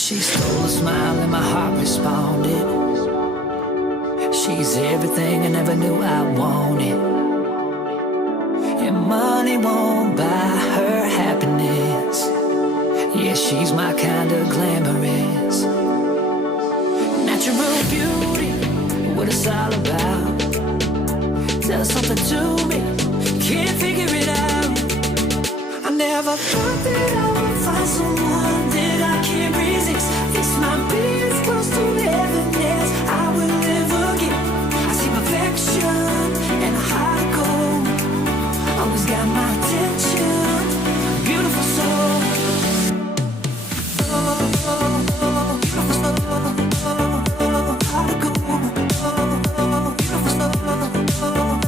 She stole a smile and my heart responded. She's everything I never knew I wanted. And money won't buy her happiness. Yeah, she's my kind of glamorous. Natural beauty, what it's all about. Does something to me, can't figure it out. I never thought that I would find someone that I can't resist. This might be as close to heaven as I will ever get. I see perfection and a heart of gold. Always got my attention, beautiful soul. Heart of gold, beautiful soul.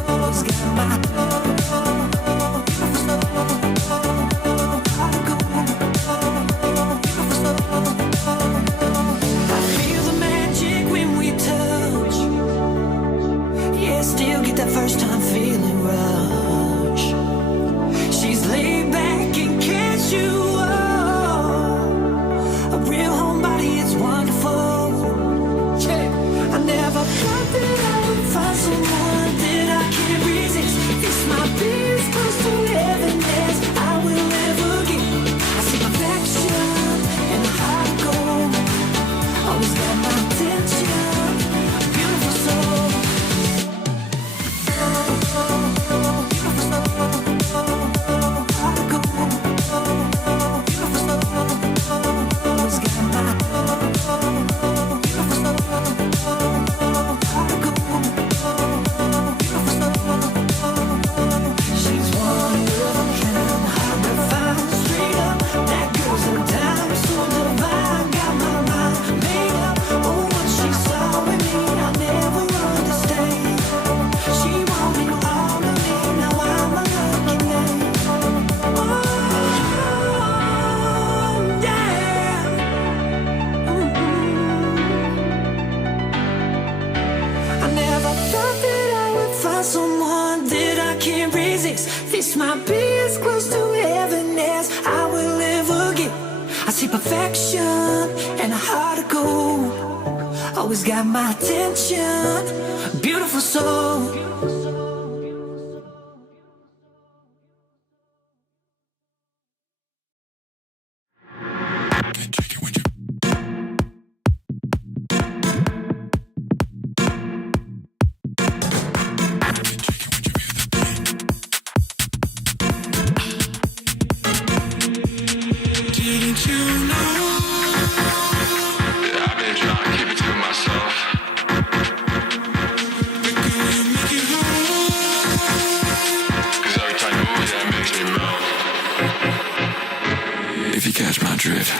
Always got my still get that first time feeling rush. She's laid back and casual. A real homebody, it's wonderful. Yeah. I never thought that I would find someone that I can't resist. This might be as close to heaven as I will ever get. I see perfection and a heart of gold. Always got my attention, beautiful soul. This might be as close to heaven as I will ever get. I see perfection and a heart of gold. Always got my attention, beautiful soul. Make it hard. you catch my drift.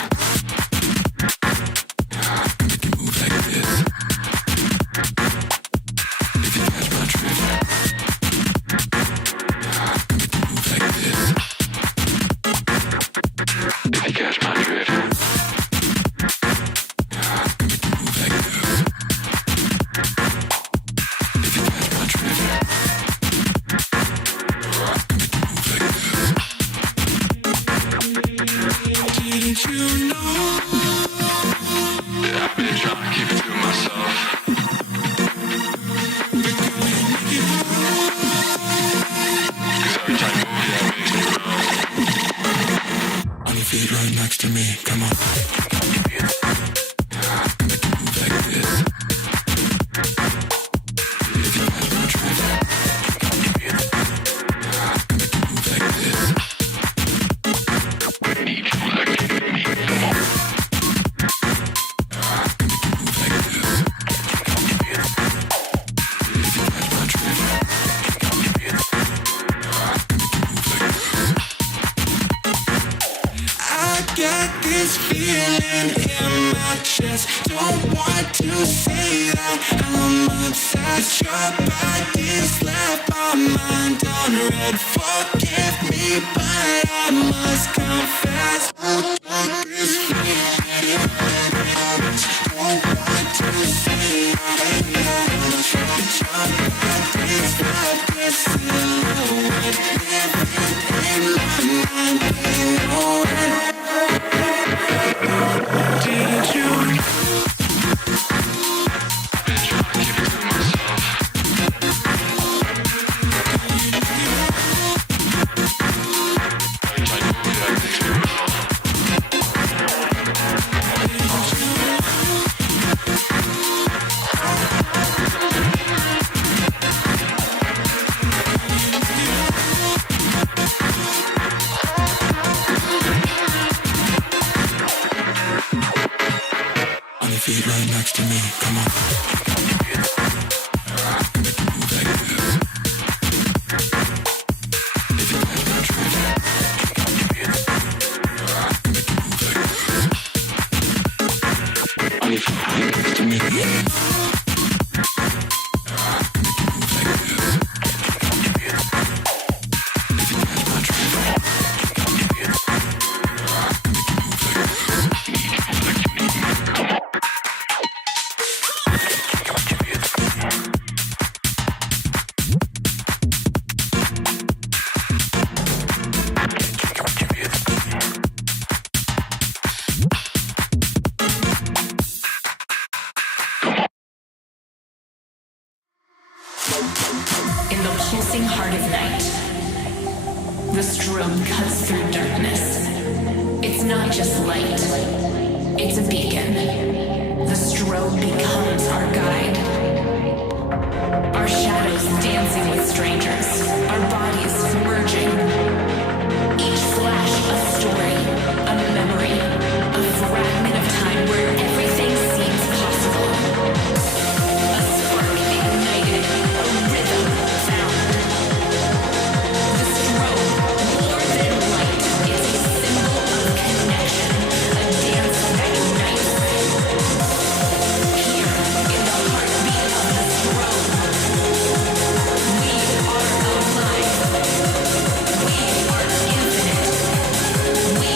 Make you move like this. If you catch my drift. Make you move like this. If you catch my drift. Make you move like this. If you catch my drift. Did you know that I've been trying to keep it to myself? But can we make it hard? 'Cause every time you move, yeah, it makes me grow. On your feet right next to me, come on. Make you move like this. If you catch my drift. Make you move like this. I need you like you need me, come on. Got this feeling in my chest. Don't want to say that I'm obsessed. Your body's left my mind on red. Forgive me, but I must confess. Got this feeling in my chest. Don't want to say that your body's left this silhouette. Living in my mind, ain't no end. Did you been trying to keep it to myself? Every time you move, that makes me grow. On your feet right next to me, come on. Make you move like this. If you catch my drift. Make you move like this. On your feet right next to me. Make you move like this. If you catch my drift. Make you move like this. Come on. In the pulsing heart of night, the strobe cuts through darkness. It's not just light, it's a beacon. The strobe becomes our guide. Our shadows dancing with strangers, our bodies merging. Each flash a story, a memory, a fragment of time where everything seems possible. A spark ignited, a rhythm found. The strobe, more than light, is a symbol of connection, a dance that unites. Here, in the heartbeat of the strobe, we are alive. We are infinite. We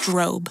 strobe.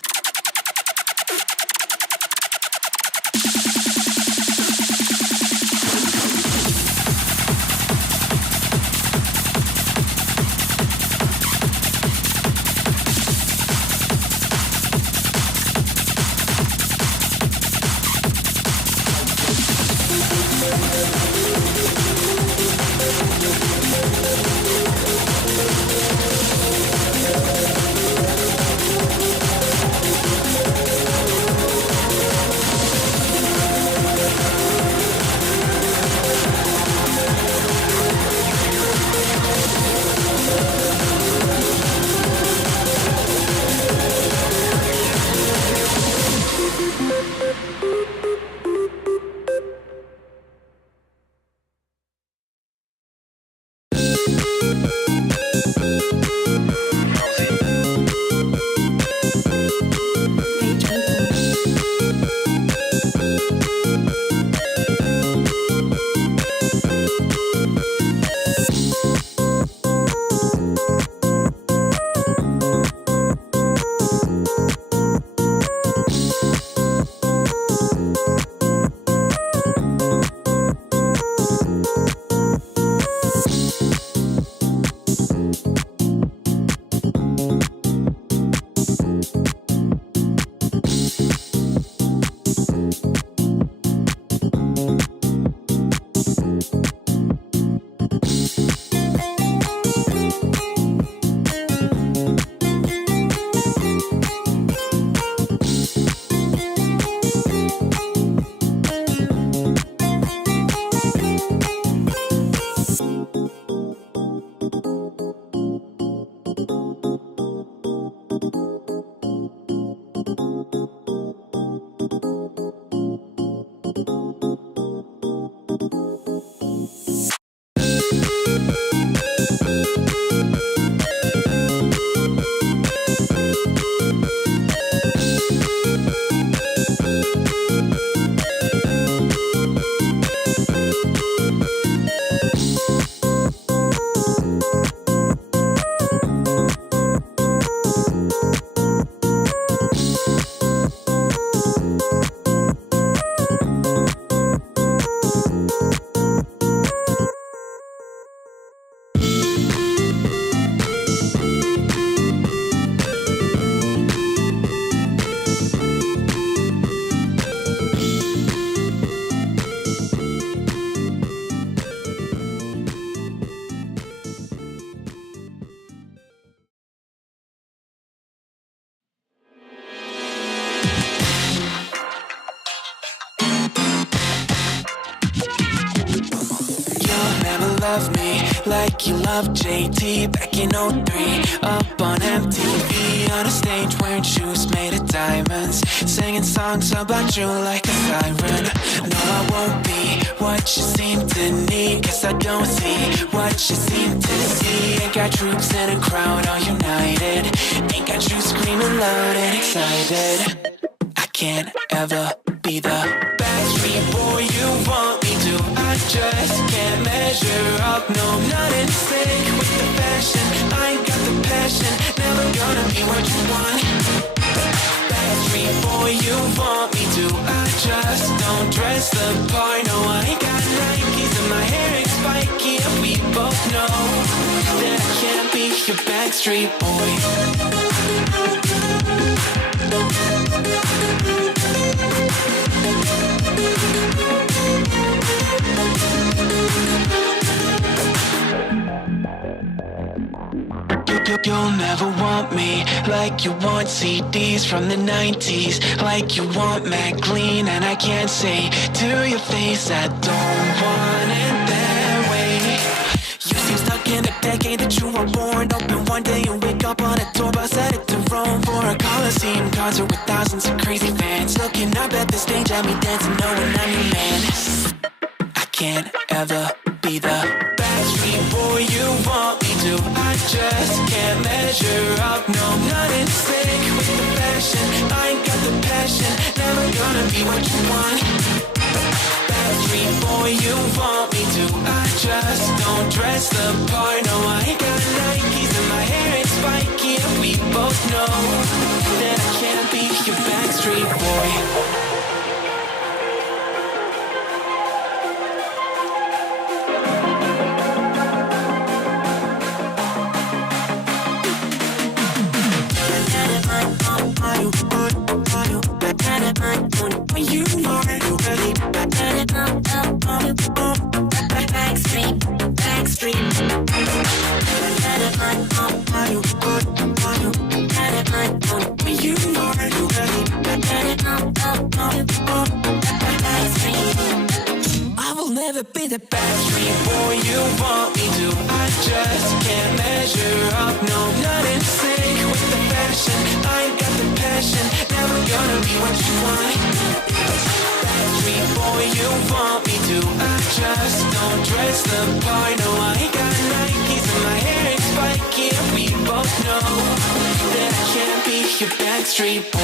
Love me like you love JT back in 03. Up on MTV on a stage wearing shoes made of diamonds, singing songs about you like a siren. No, I won't be what you seem to need, cause I don't see what you seem to see. Ain't got troops in a crowd all united, ain't got you screaming loud and excited. I can't ever be the backstreet boy you want me to. I just can't measure up, no, I'm not in sync with the fashion. I ain't got the passion, never gonna be what you want. Backstreet boy you want me to. I just don't dress the part, no, I ain't got Nikes and my hair ain't spiky, and we both know that I can't be your backstreet boy. You'll never want me like you want CDs from the 90s, like you want Mac Clean, and I can't say to your face I don't want it that way. You seem stuck in a decade that you were born. Open one day and wake up on a tour bus headed to Rome for a Coliseum concert with thousands of crazy fans looking up at the stage at me dancing, knowing I'm your man. I can't ever be the backstreet boy you want me to. I just can't measure up, no, I'm not in sync with the fashion. I ain't got the passion, never gonna be what you want. Backstreet boy you want me to. I just don't dress the part, no, I ain't got Nikes and my hair ain't spiky, and we both know that I I will never be the backstreet boy you want me to. I just can't measure up, no, not in sync with the fashion. I ain't got the passion, never gonna be what you want. Backstreet boy you want me to. I just don't dress the part, no, I ain't got Nikes and my hair ain't spiky, and we both know that I can't be your backstreet boy.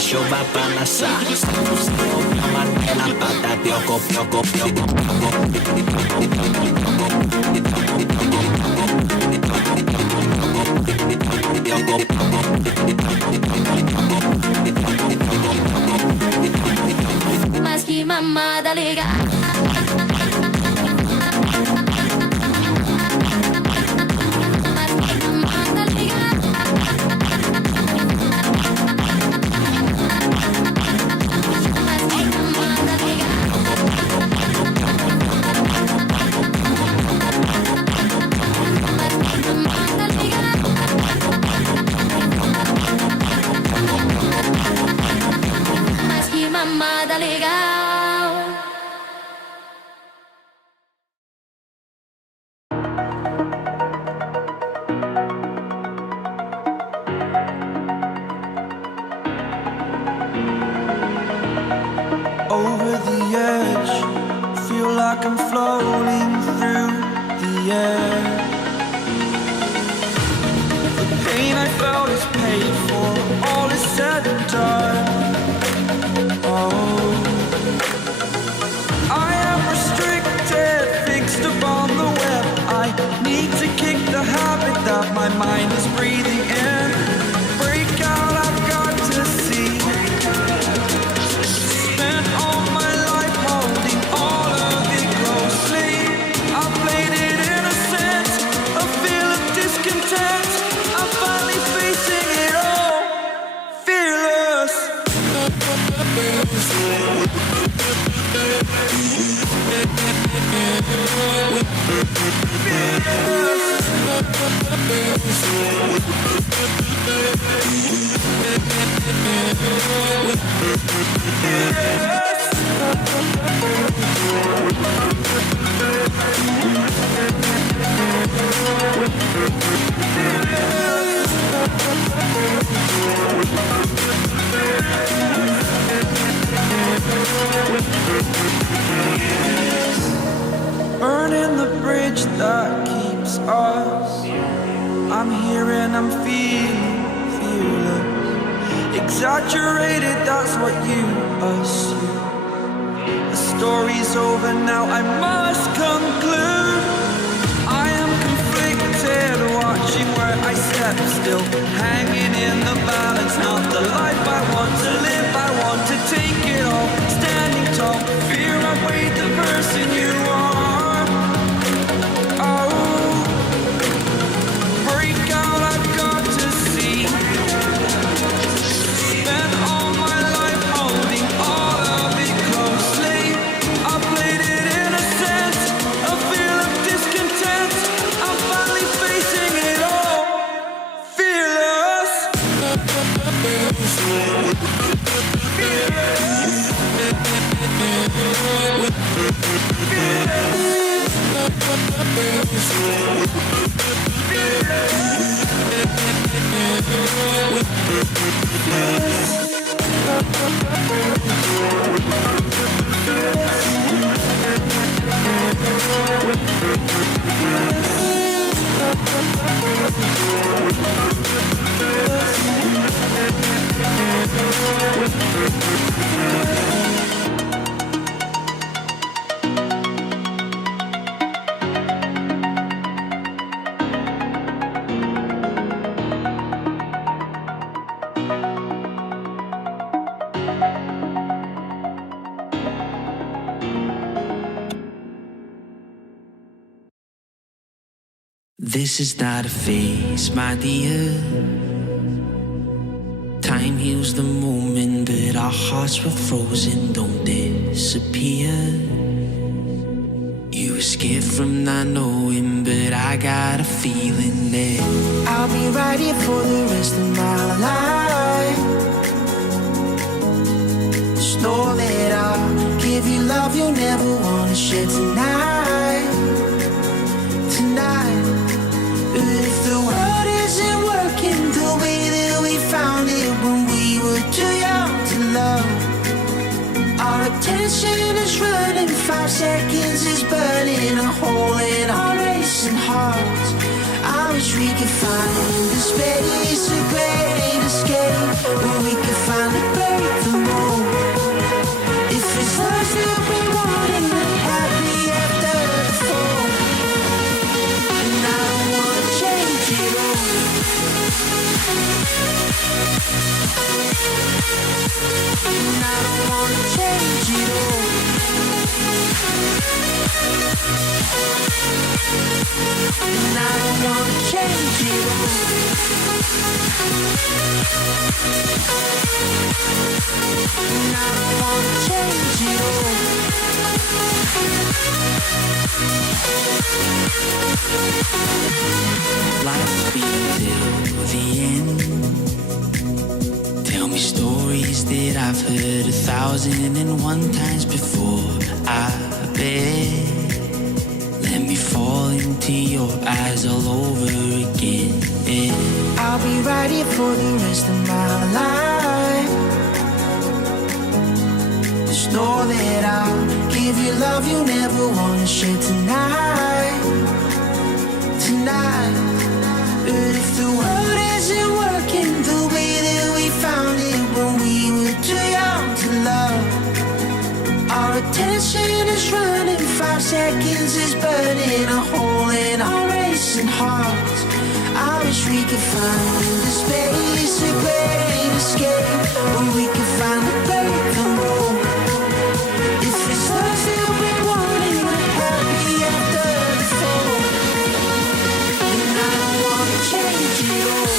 Show vai balançar. Uma nela pra dar Mas que mamada legal. Mamada legal. Over the edge, feel like I'm floating through the air. The pain I felt is paid for, all is said and done. I am restricted, fixed upon the web. I need to kick the habit that my mind is breathing in. Break out, I've got to see. Spent all my life holding all of it closely. I played it innocent, a feel of discontent. I'm finally facing it all, fearless. Burning the bridge that keeps us. I'm here and I'm feeling fearless. Exaggerated, that's what you assume. The story's over now, I must conclude. I am conflicted, watching where I step still, hanging in the balance. Not the life I want to live, I want to take it all. Standing tall, fear I weighed the person you are. This is not a phase, my dear. Time heals the moment, but our hearts were frozen, don't disappear. You were scared from not knowing, but I got a feeling that I'll be right here for the rest of my life. Just know that I'll give you love you'll never wanna share tonight. Tonight. If the world isn't working the way that we found it when we were too young to love, our attention is running, 5 seconds is burning a hole in our racing hearts. I wish we could find the space, a great escape, where we could finally break the mold. If it's love that we want, And I don't wanna change it all. And I don't wanna change it all. And I don't wanna change it all. Life's been till the end. Tell me stories that I've heard 1,001 times before. I bet. Let me fall into your eyes all over again. I'll be right here for the rest of my life. Just know that I'll give you love you never wanna share tonight. Tonight. But if the world isn't working the way that we found it when we were too young to love, our attention is running, 5 seconds is burning a hole in our racing hearts. I wish we could find the space, a great escape, where we could find a break the road. If it's love that we wanted, we're happy after the fall. And I don't wanna change it all.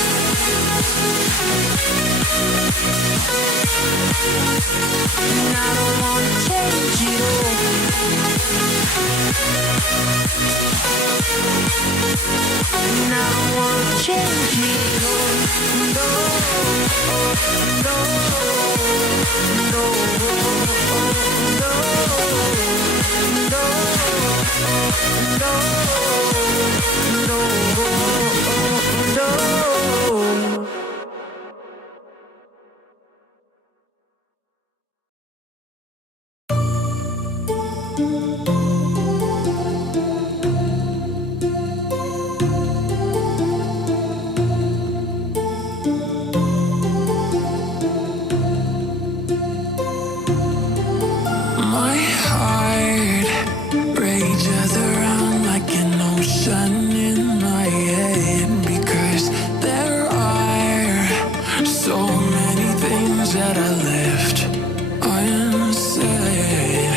And I don't wanna change it all. And I don't wanna change it all. No, no, no, no, no. My heart rages around like an ocean in my head, because there are so many things that I left unsaid.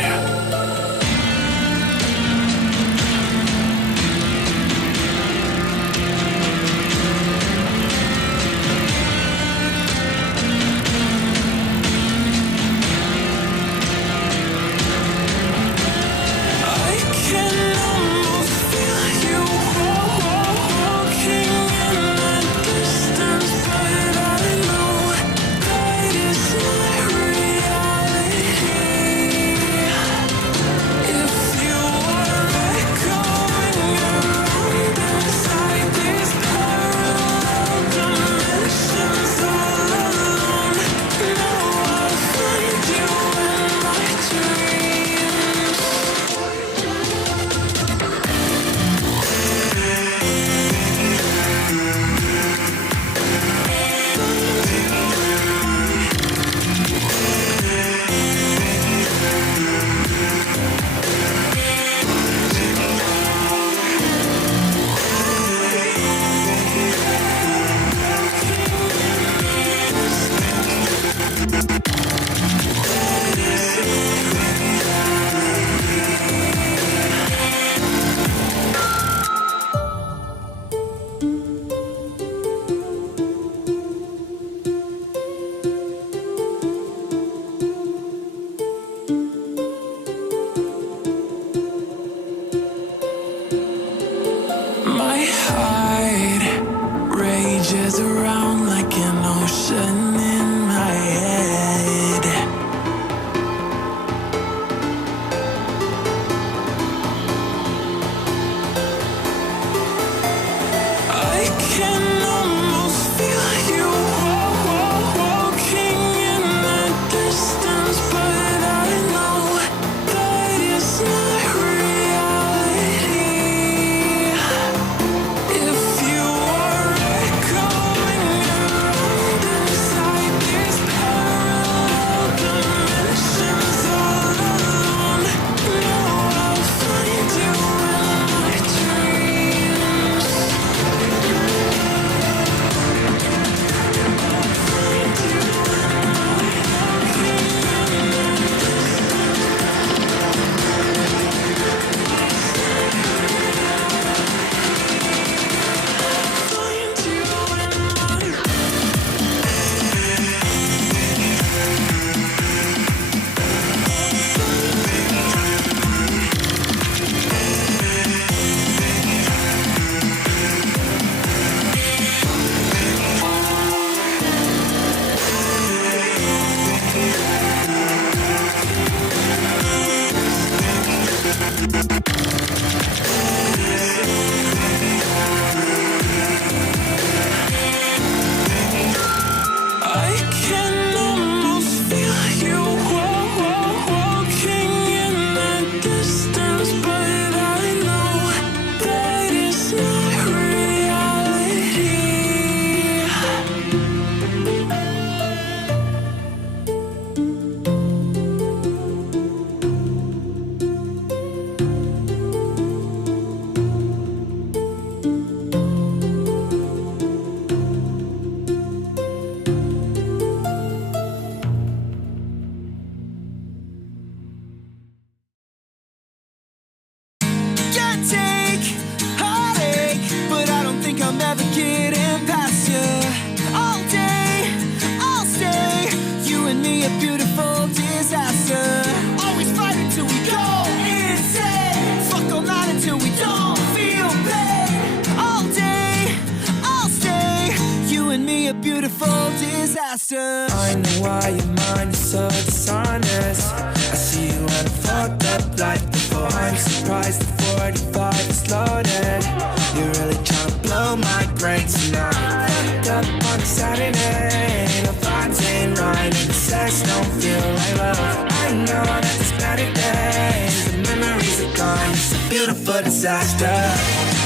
beautiful disaster.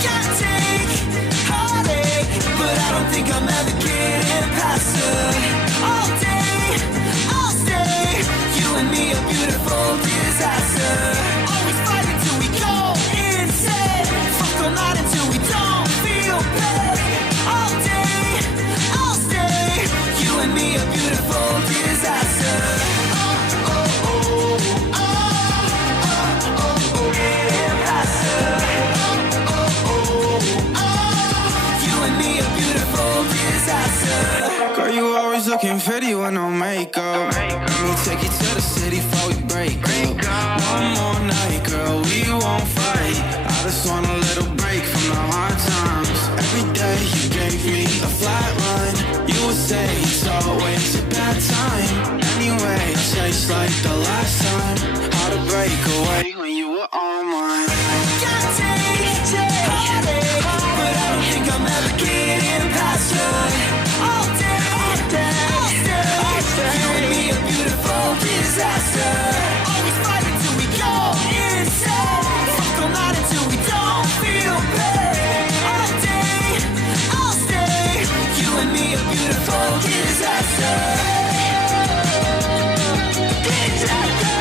Can't take heartache, but I don't think I'm ever getting past her. All day, I'll stay. You and me a beautiful disaster. Always fighting till we go insane. Fuck all night until we don't feel pain. All day, I'll stay. You and me a beautiful disaster. Oh, oh, oh, oh. Girl, you always looking pretty with no makeup. Let me take you to the city before we break up. One more night, girl, we won't fight. I just want a little break from the hard times. Every day you gave me a flat line. You would say it's always a bad time. Anyway, it tastes like the last time. Hard to break away when you were on mine. Can't take heartache, but I don't think I'm ever getting past her. All day, I'll stay. You and me a beautiful disaster. Always fighting till we go insane. Fuck all night until we don't feel pain. All day, I'll stay. You and me a beautiful disaster. Disaster.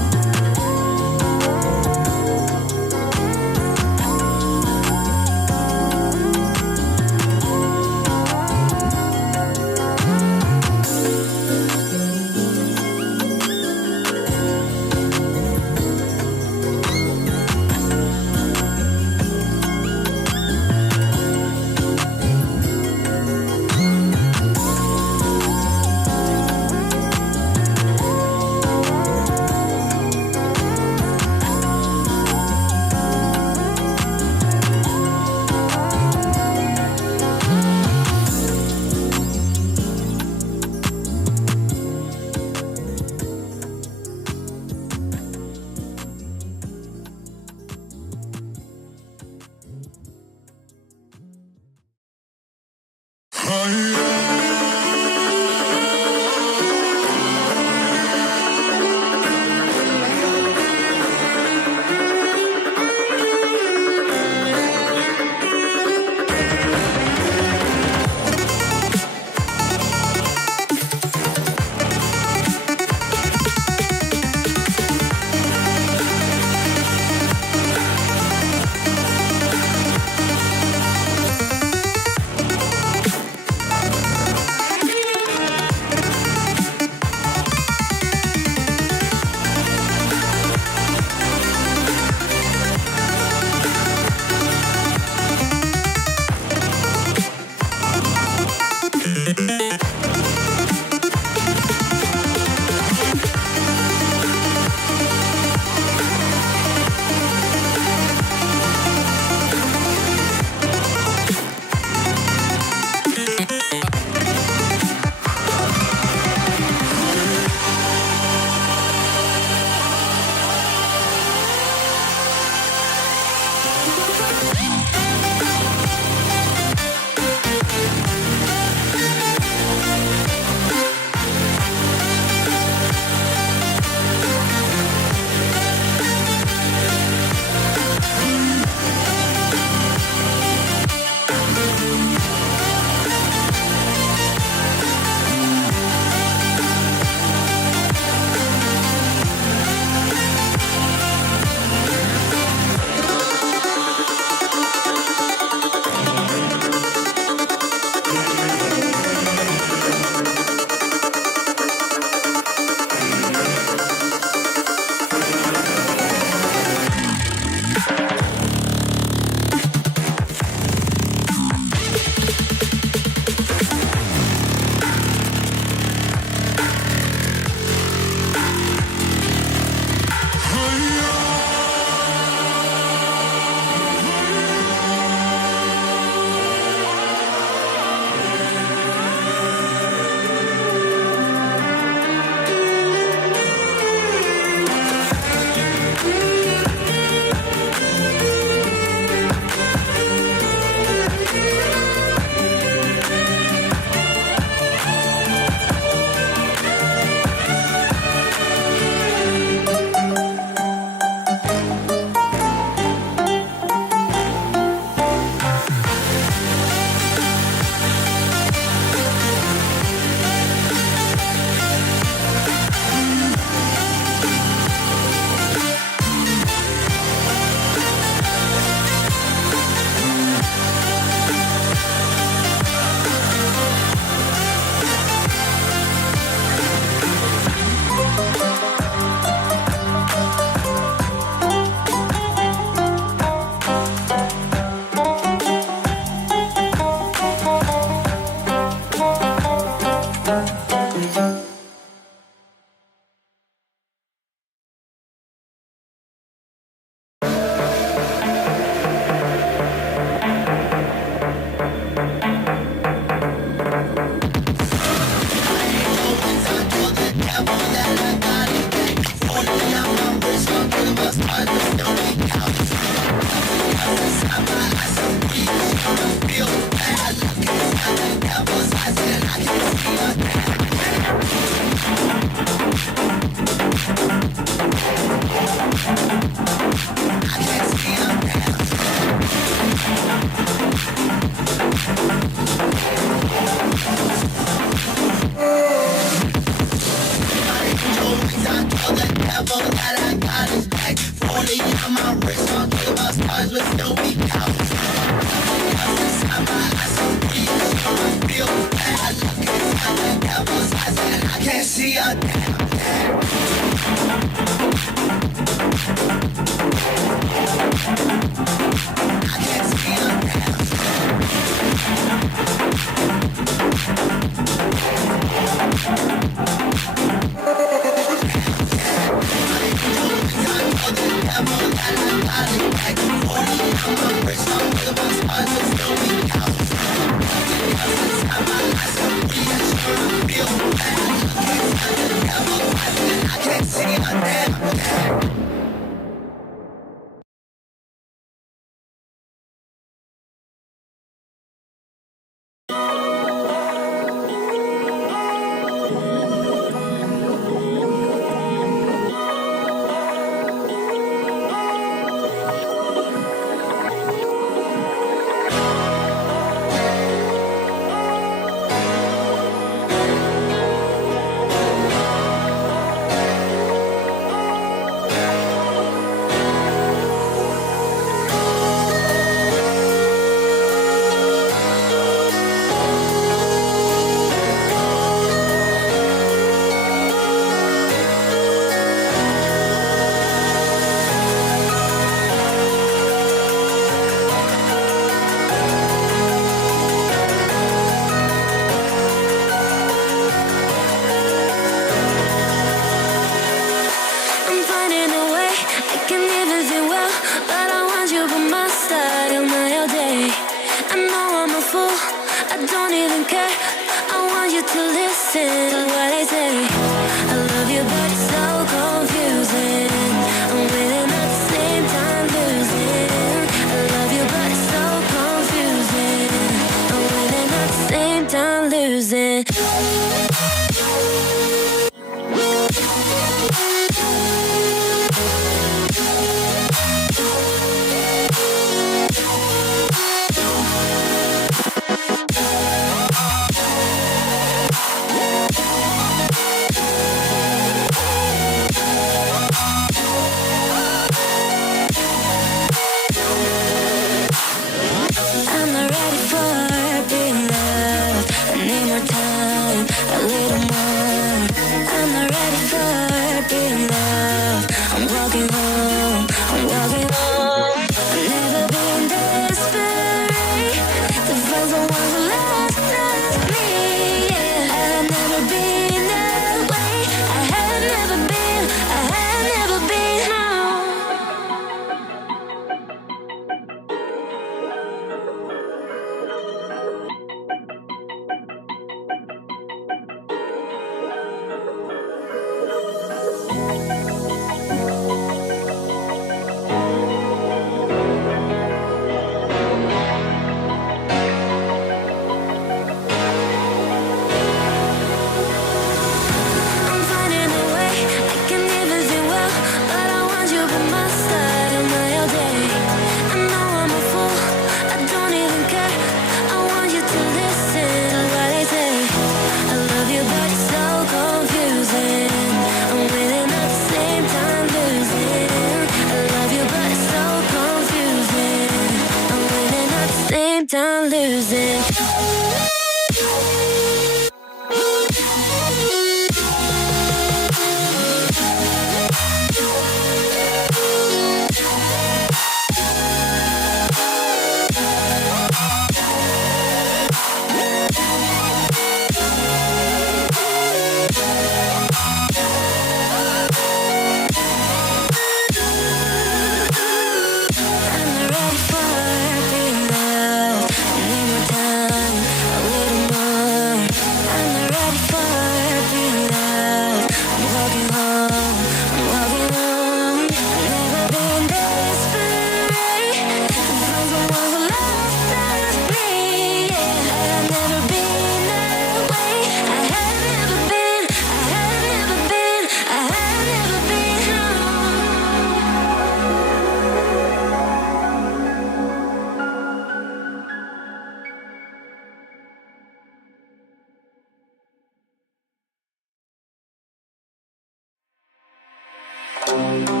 Moving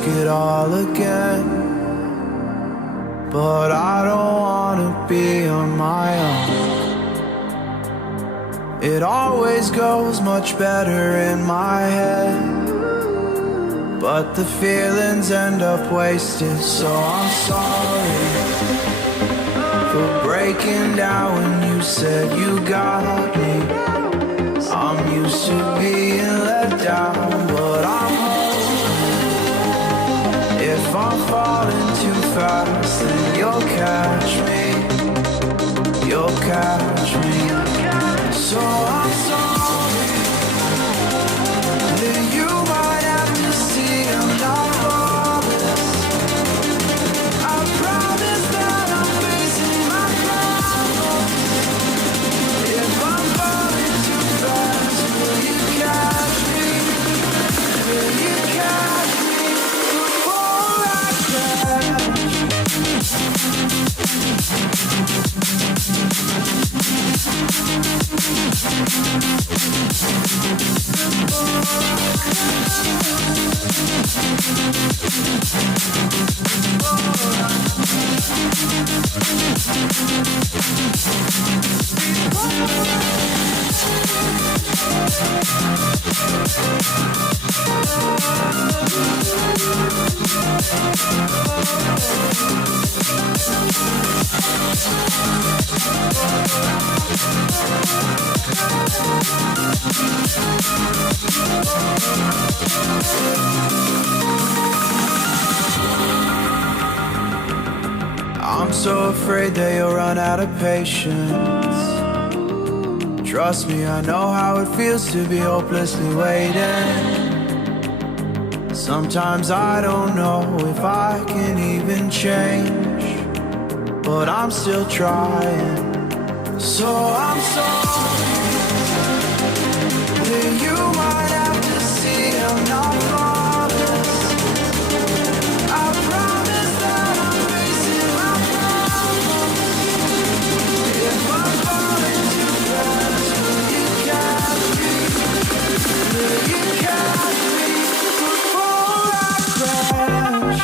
risk it all again, but I don't wanna be on my own. It always goes much better in my head, but the feelings end up wasted. So I'm sorry for breaking down when you said you got me. I'm used to being let down, but I'm hoping if I'm falling too fast, then you'll catch me. You'll catch me. So I'm sorry that you might have to see I'm not flawless. I promise that I'm facing my problems. If I'm falling too fast, will you catch me? Will you catch me before I crash? I'm so afraid that you'll run out of patience. Trust me, I know how it feels to be hopelessly waiting. Sometimes I don't know if I can even change, but I'm still trying. So I'm sorry that you might have to see I'm not flawless. I promise that I'm facing my problems. If I'm falling too fast, will you catch me? Will you catch me before I crash?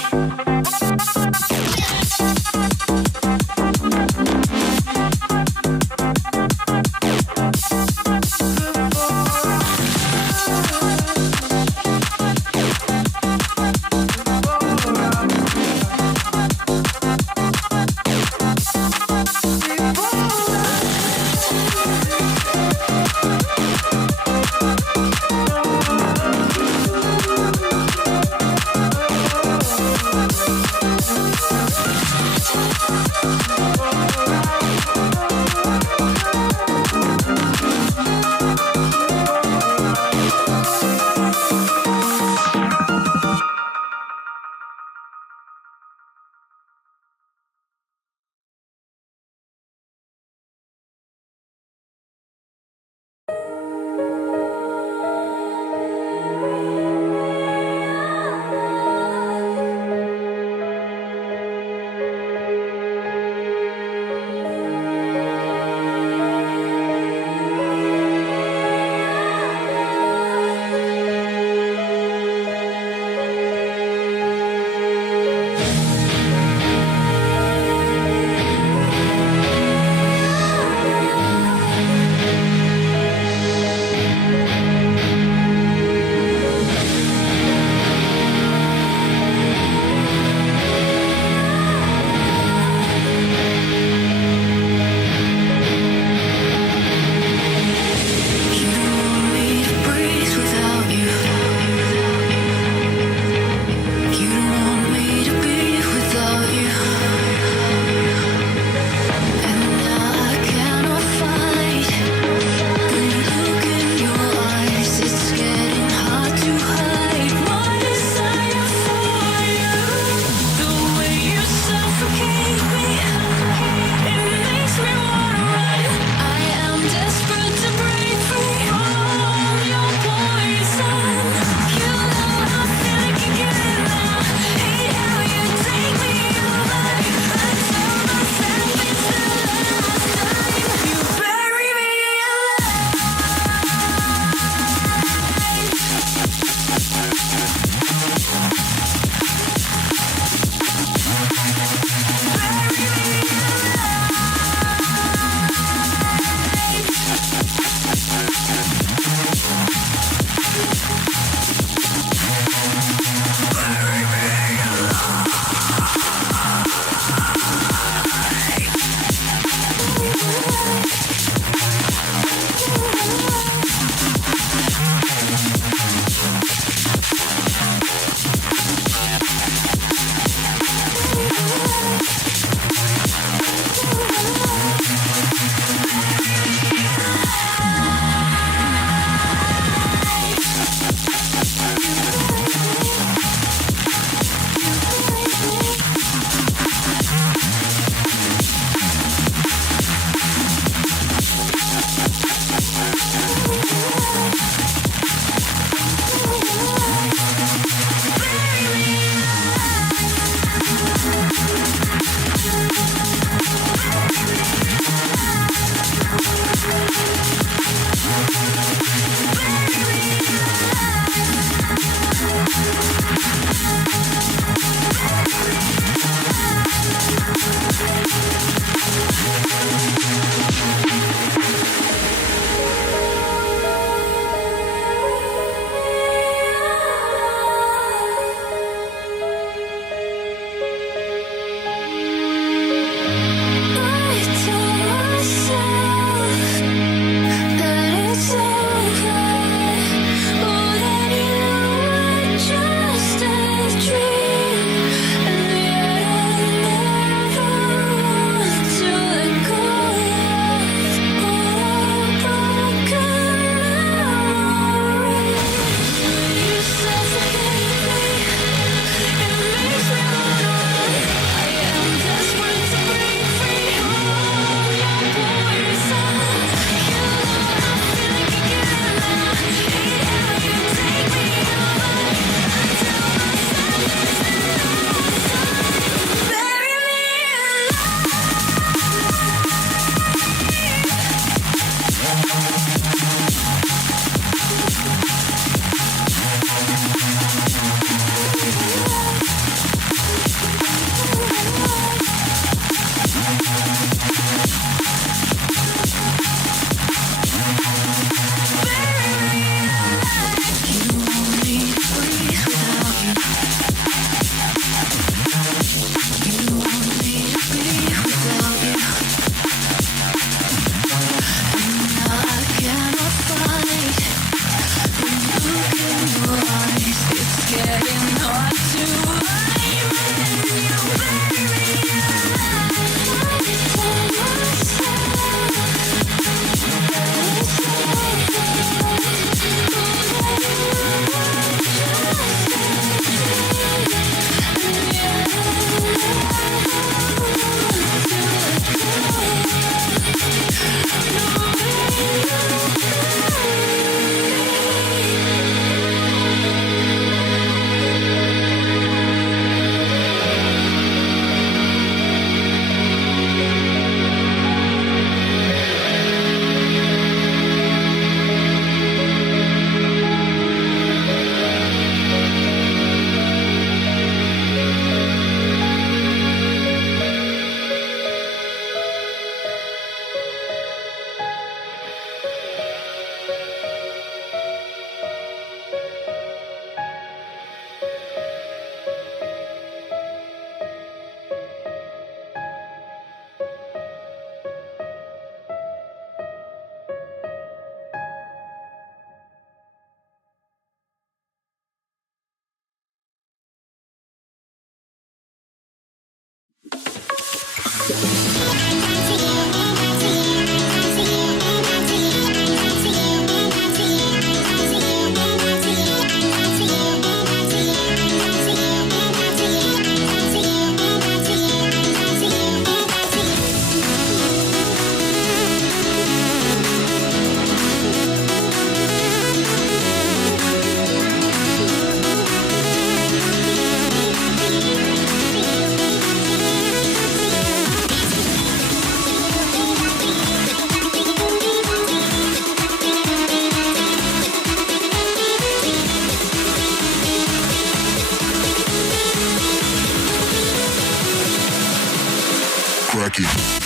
Work it.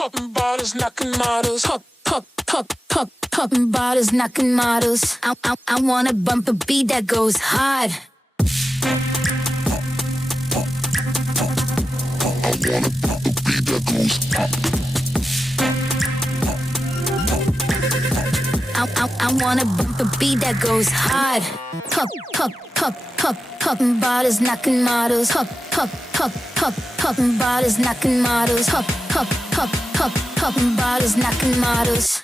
Popping bottles, knocking models, hop, pop, pop, pop, popping bottles, knocking models. I wanna bump a beat that goes hard. I wanna bump a beat that goes hard. Popping bottles, knocking models. Popping bottles, knocking models. Popping bottles, knocking models.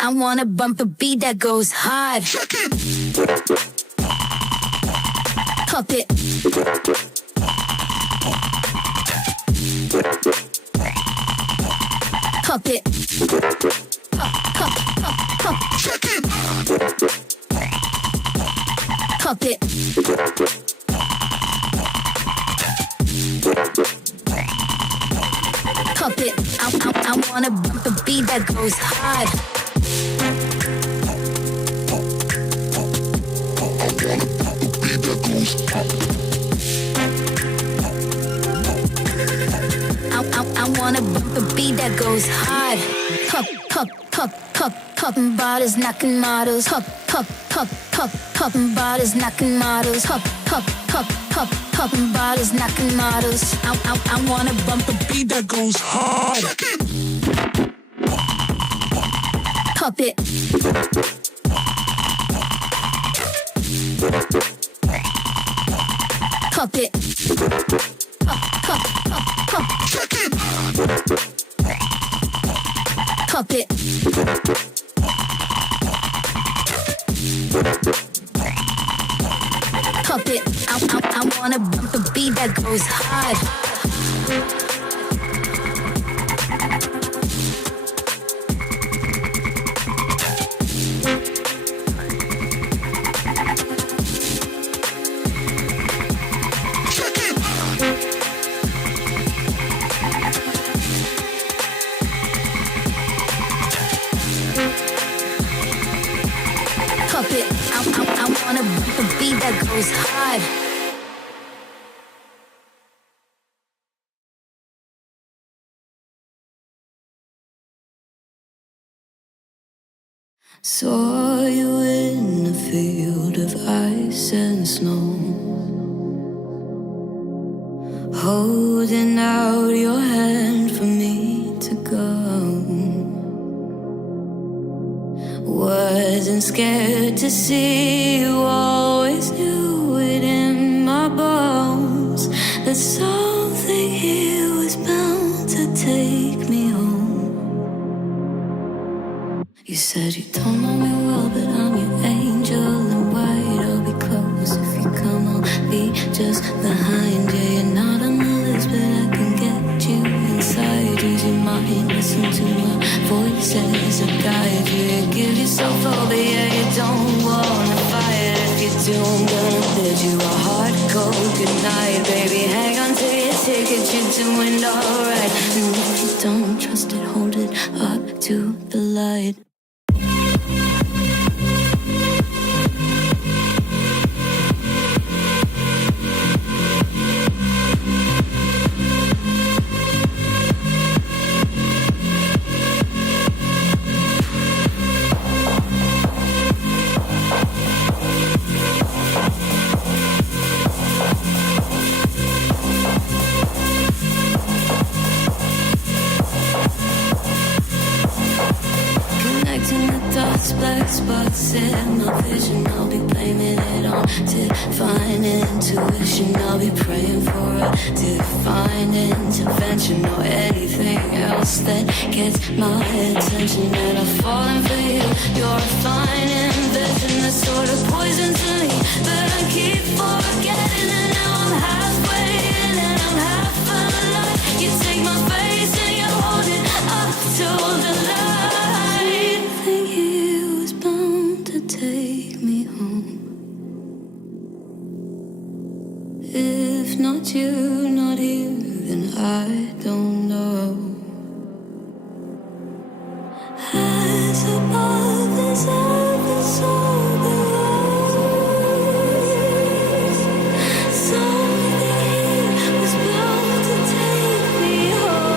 I wanna bump a beat that goes hard. Pop it. Pop it. Pop. Pop it. Pop it. I wanna bump a beat that goes hard. I wanna bump a beat that goes hard. Popping bottles, knocking models. Popping bottles, knocking models. Popping bottles, knocking models. I wanna bump a beat that goes hard. Pop it. Pop it. Pop. Pop it. Pop it. I wanna bump a beat that goes hard. I wanna bump a beat that goes hard. Saw you in a field of ice and snow, holding out your hand for me to go. Wasn't scared to see you, always knew it in my bones that something here was bound to take me home. You said you don't know me well, but I'm your angel in white. I'll be close if you come, I'll be just behind you. You're not on the list, but I can get you inside. Use your mind, listen to my voices that guide you. You give yourself over, yeah, you don't wanna fight. If you do, I'm gonna bid you a hard cold goodnight. Baby, hang on to your ticket, you're doing alright. And if you don't trust it, hold it up to the light. Black spots in my vision, I'll be blaming it on divine intuition. I'll be praying for a divine intervention or anything else that gets my attention. And I'm falling for you, you're a fine invention, the sort of poison to me, but I keep forgetting. And now I'm halfway in and I'm half alive. You take my face and you hold it up to the light. Take me home. If not you, not here, then I don't know. As above as ever so below. Something here was bound to take me home.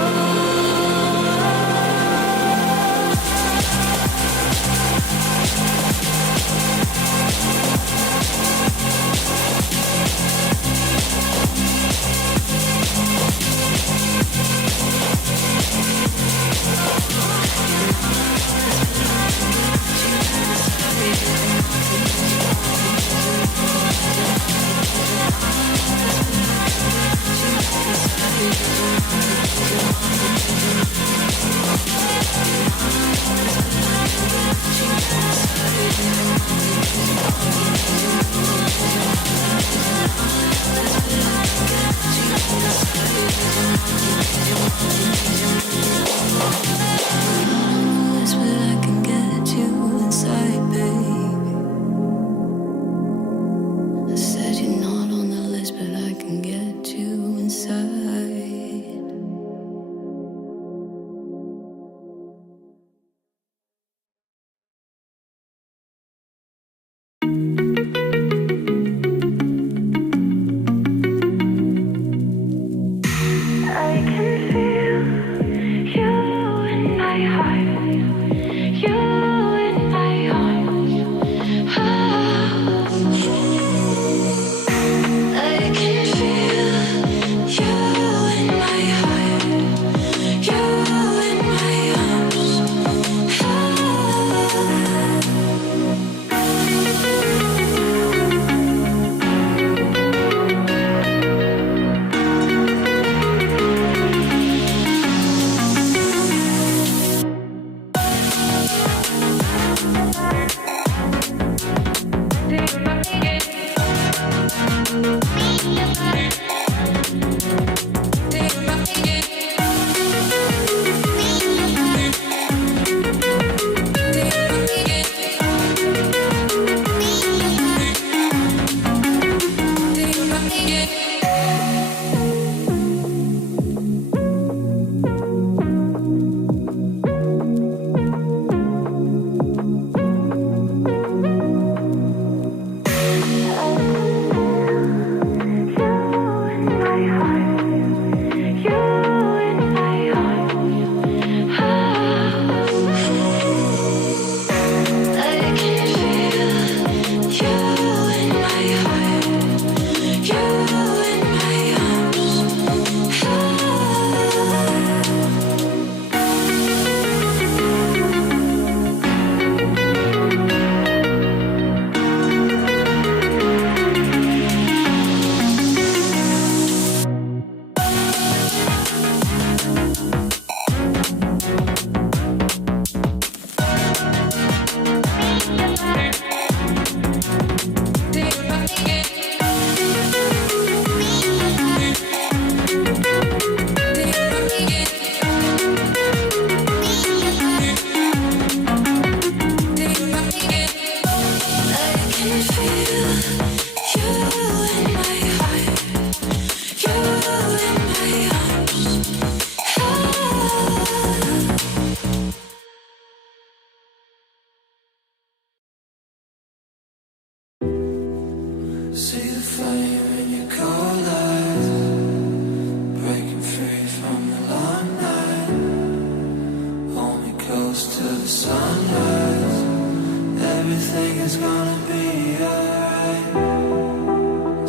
everything is gonna be alright.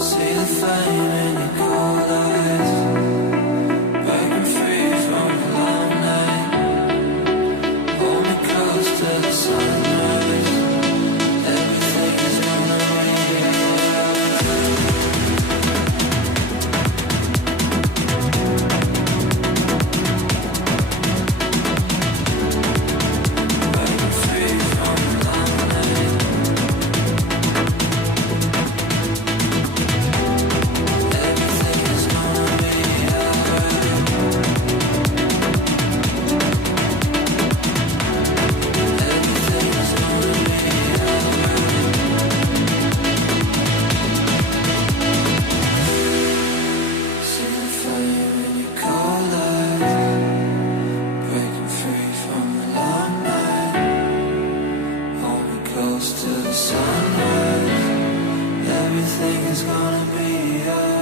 See the flame in your cold eyes, breaking free from the long night. Hold me close to the sunrise. Everything is gonna be to the sunrise. Everything is gonna be alright.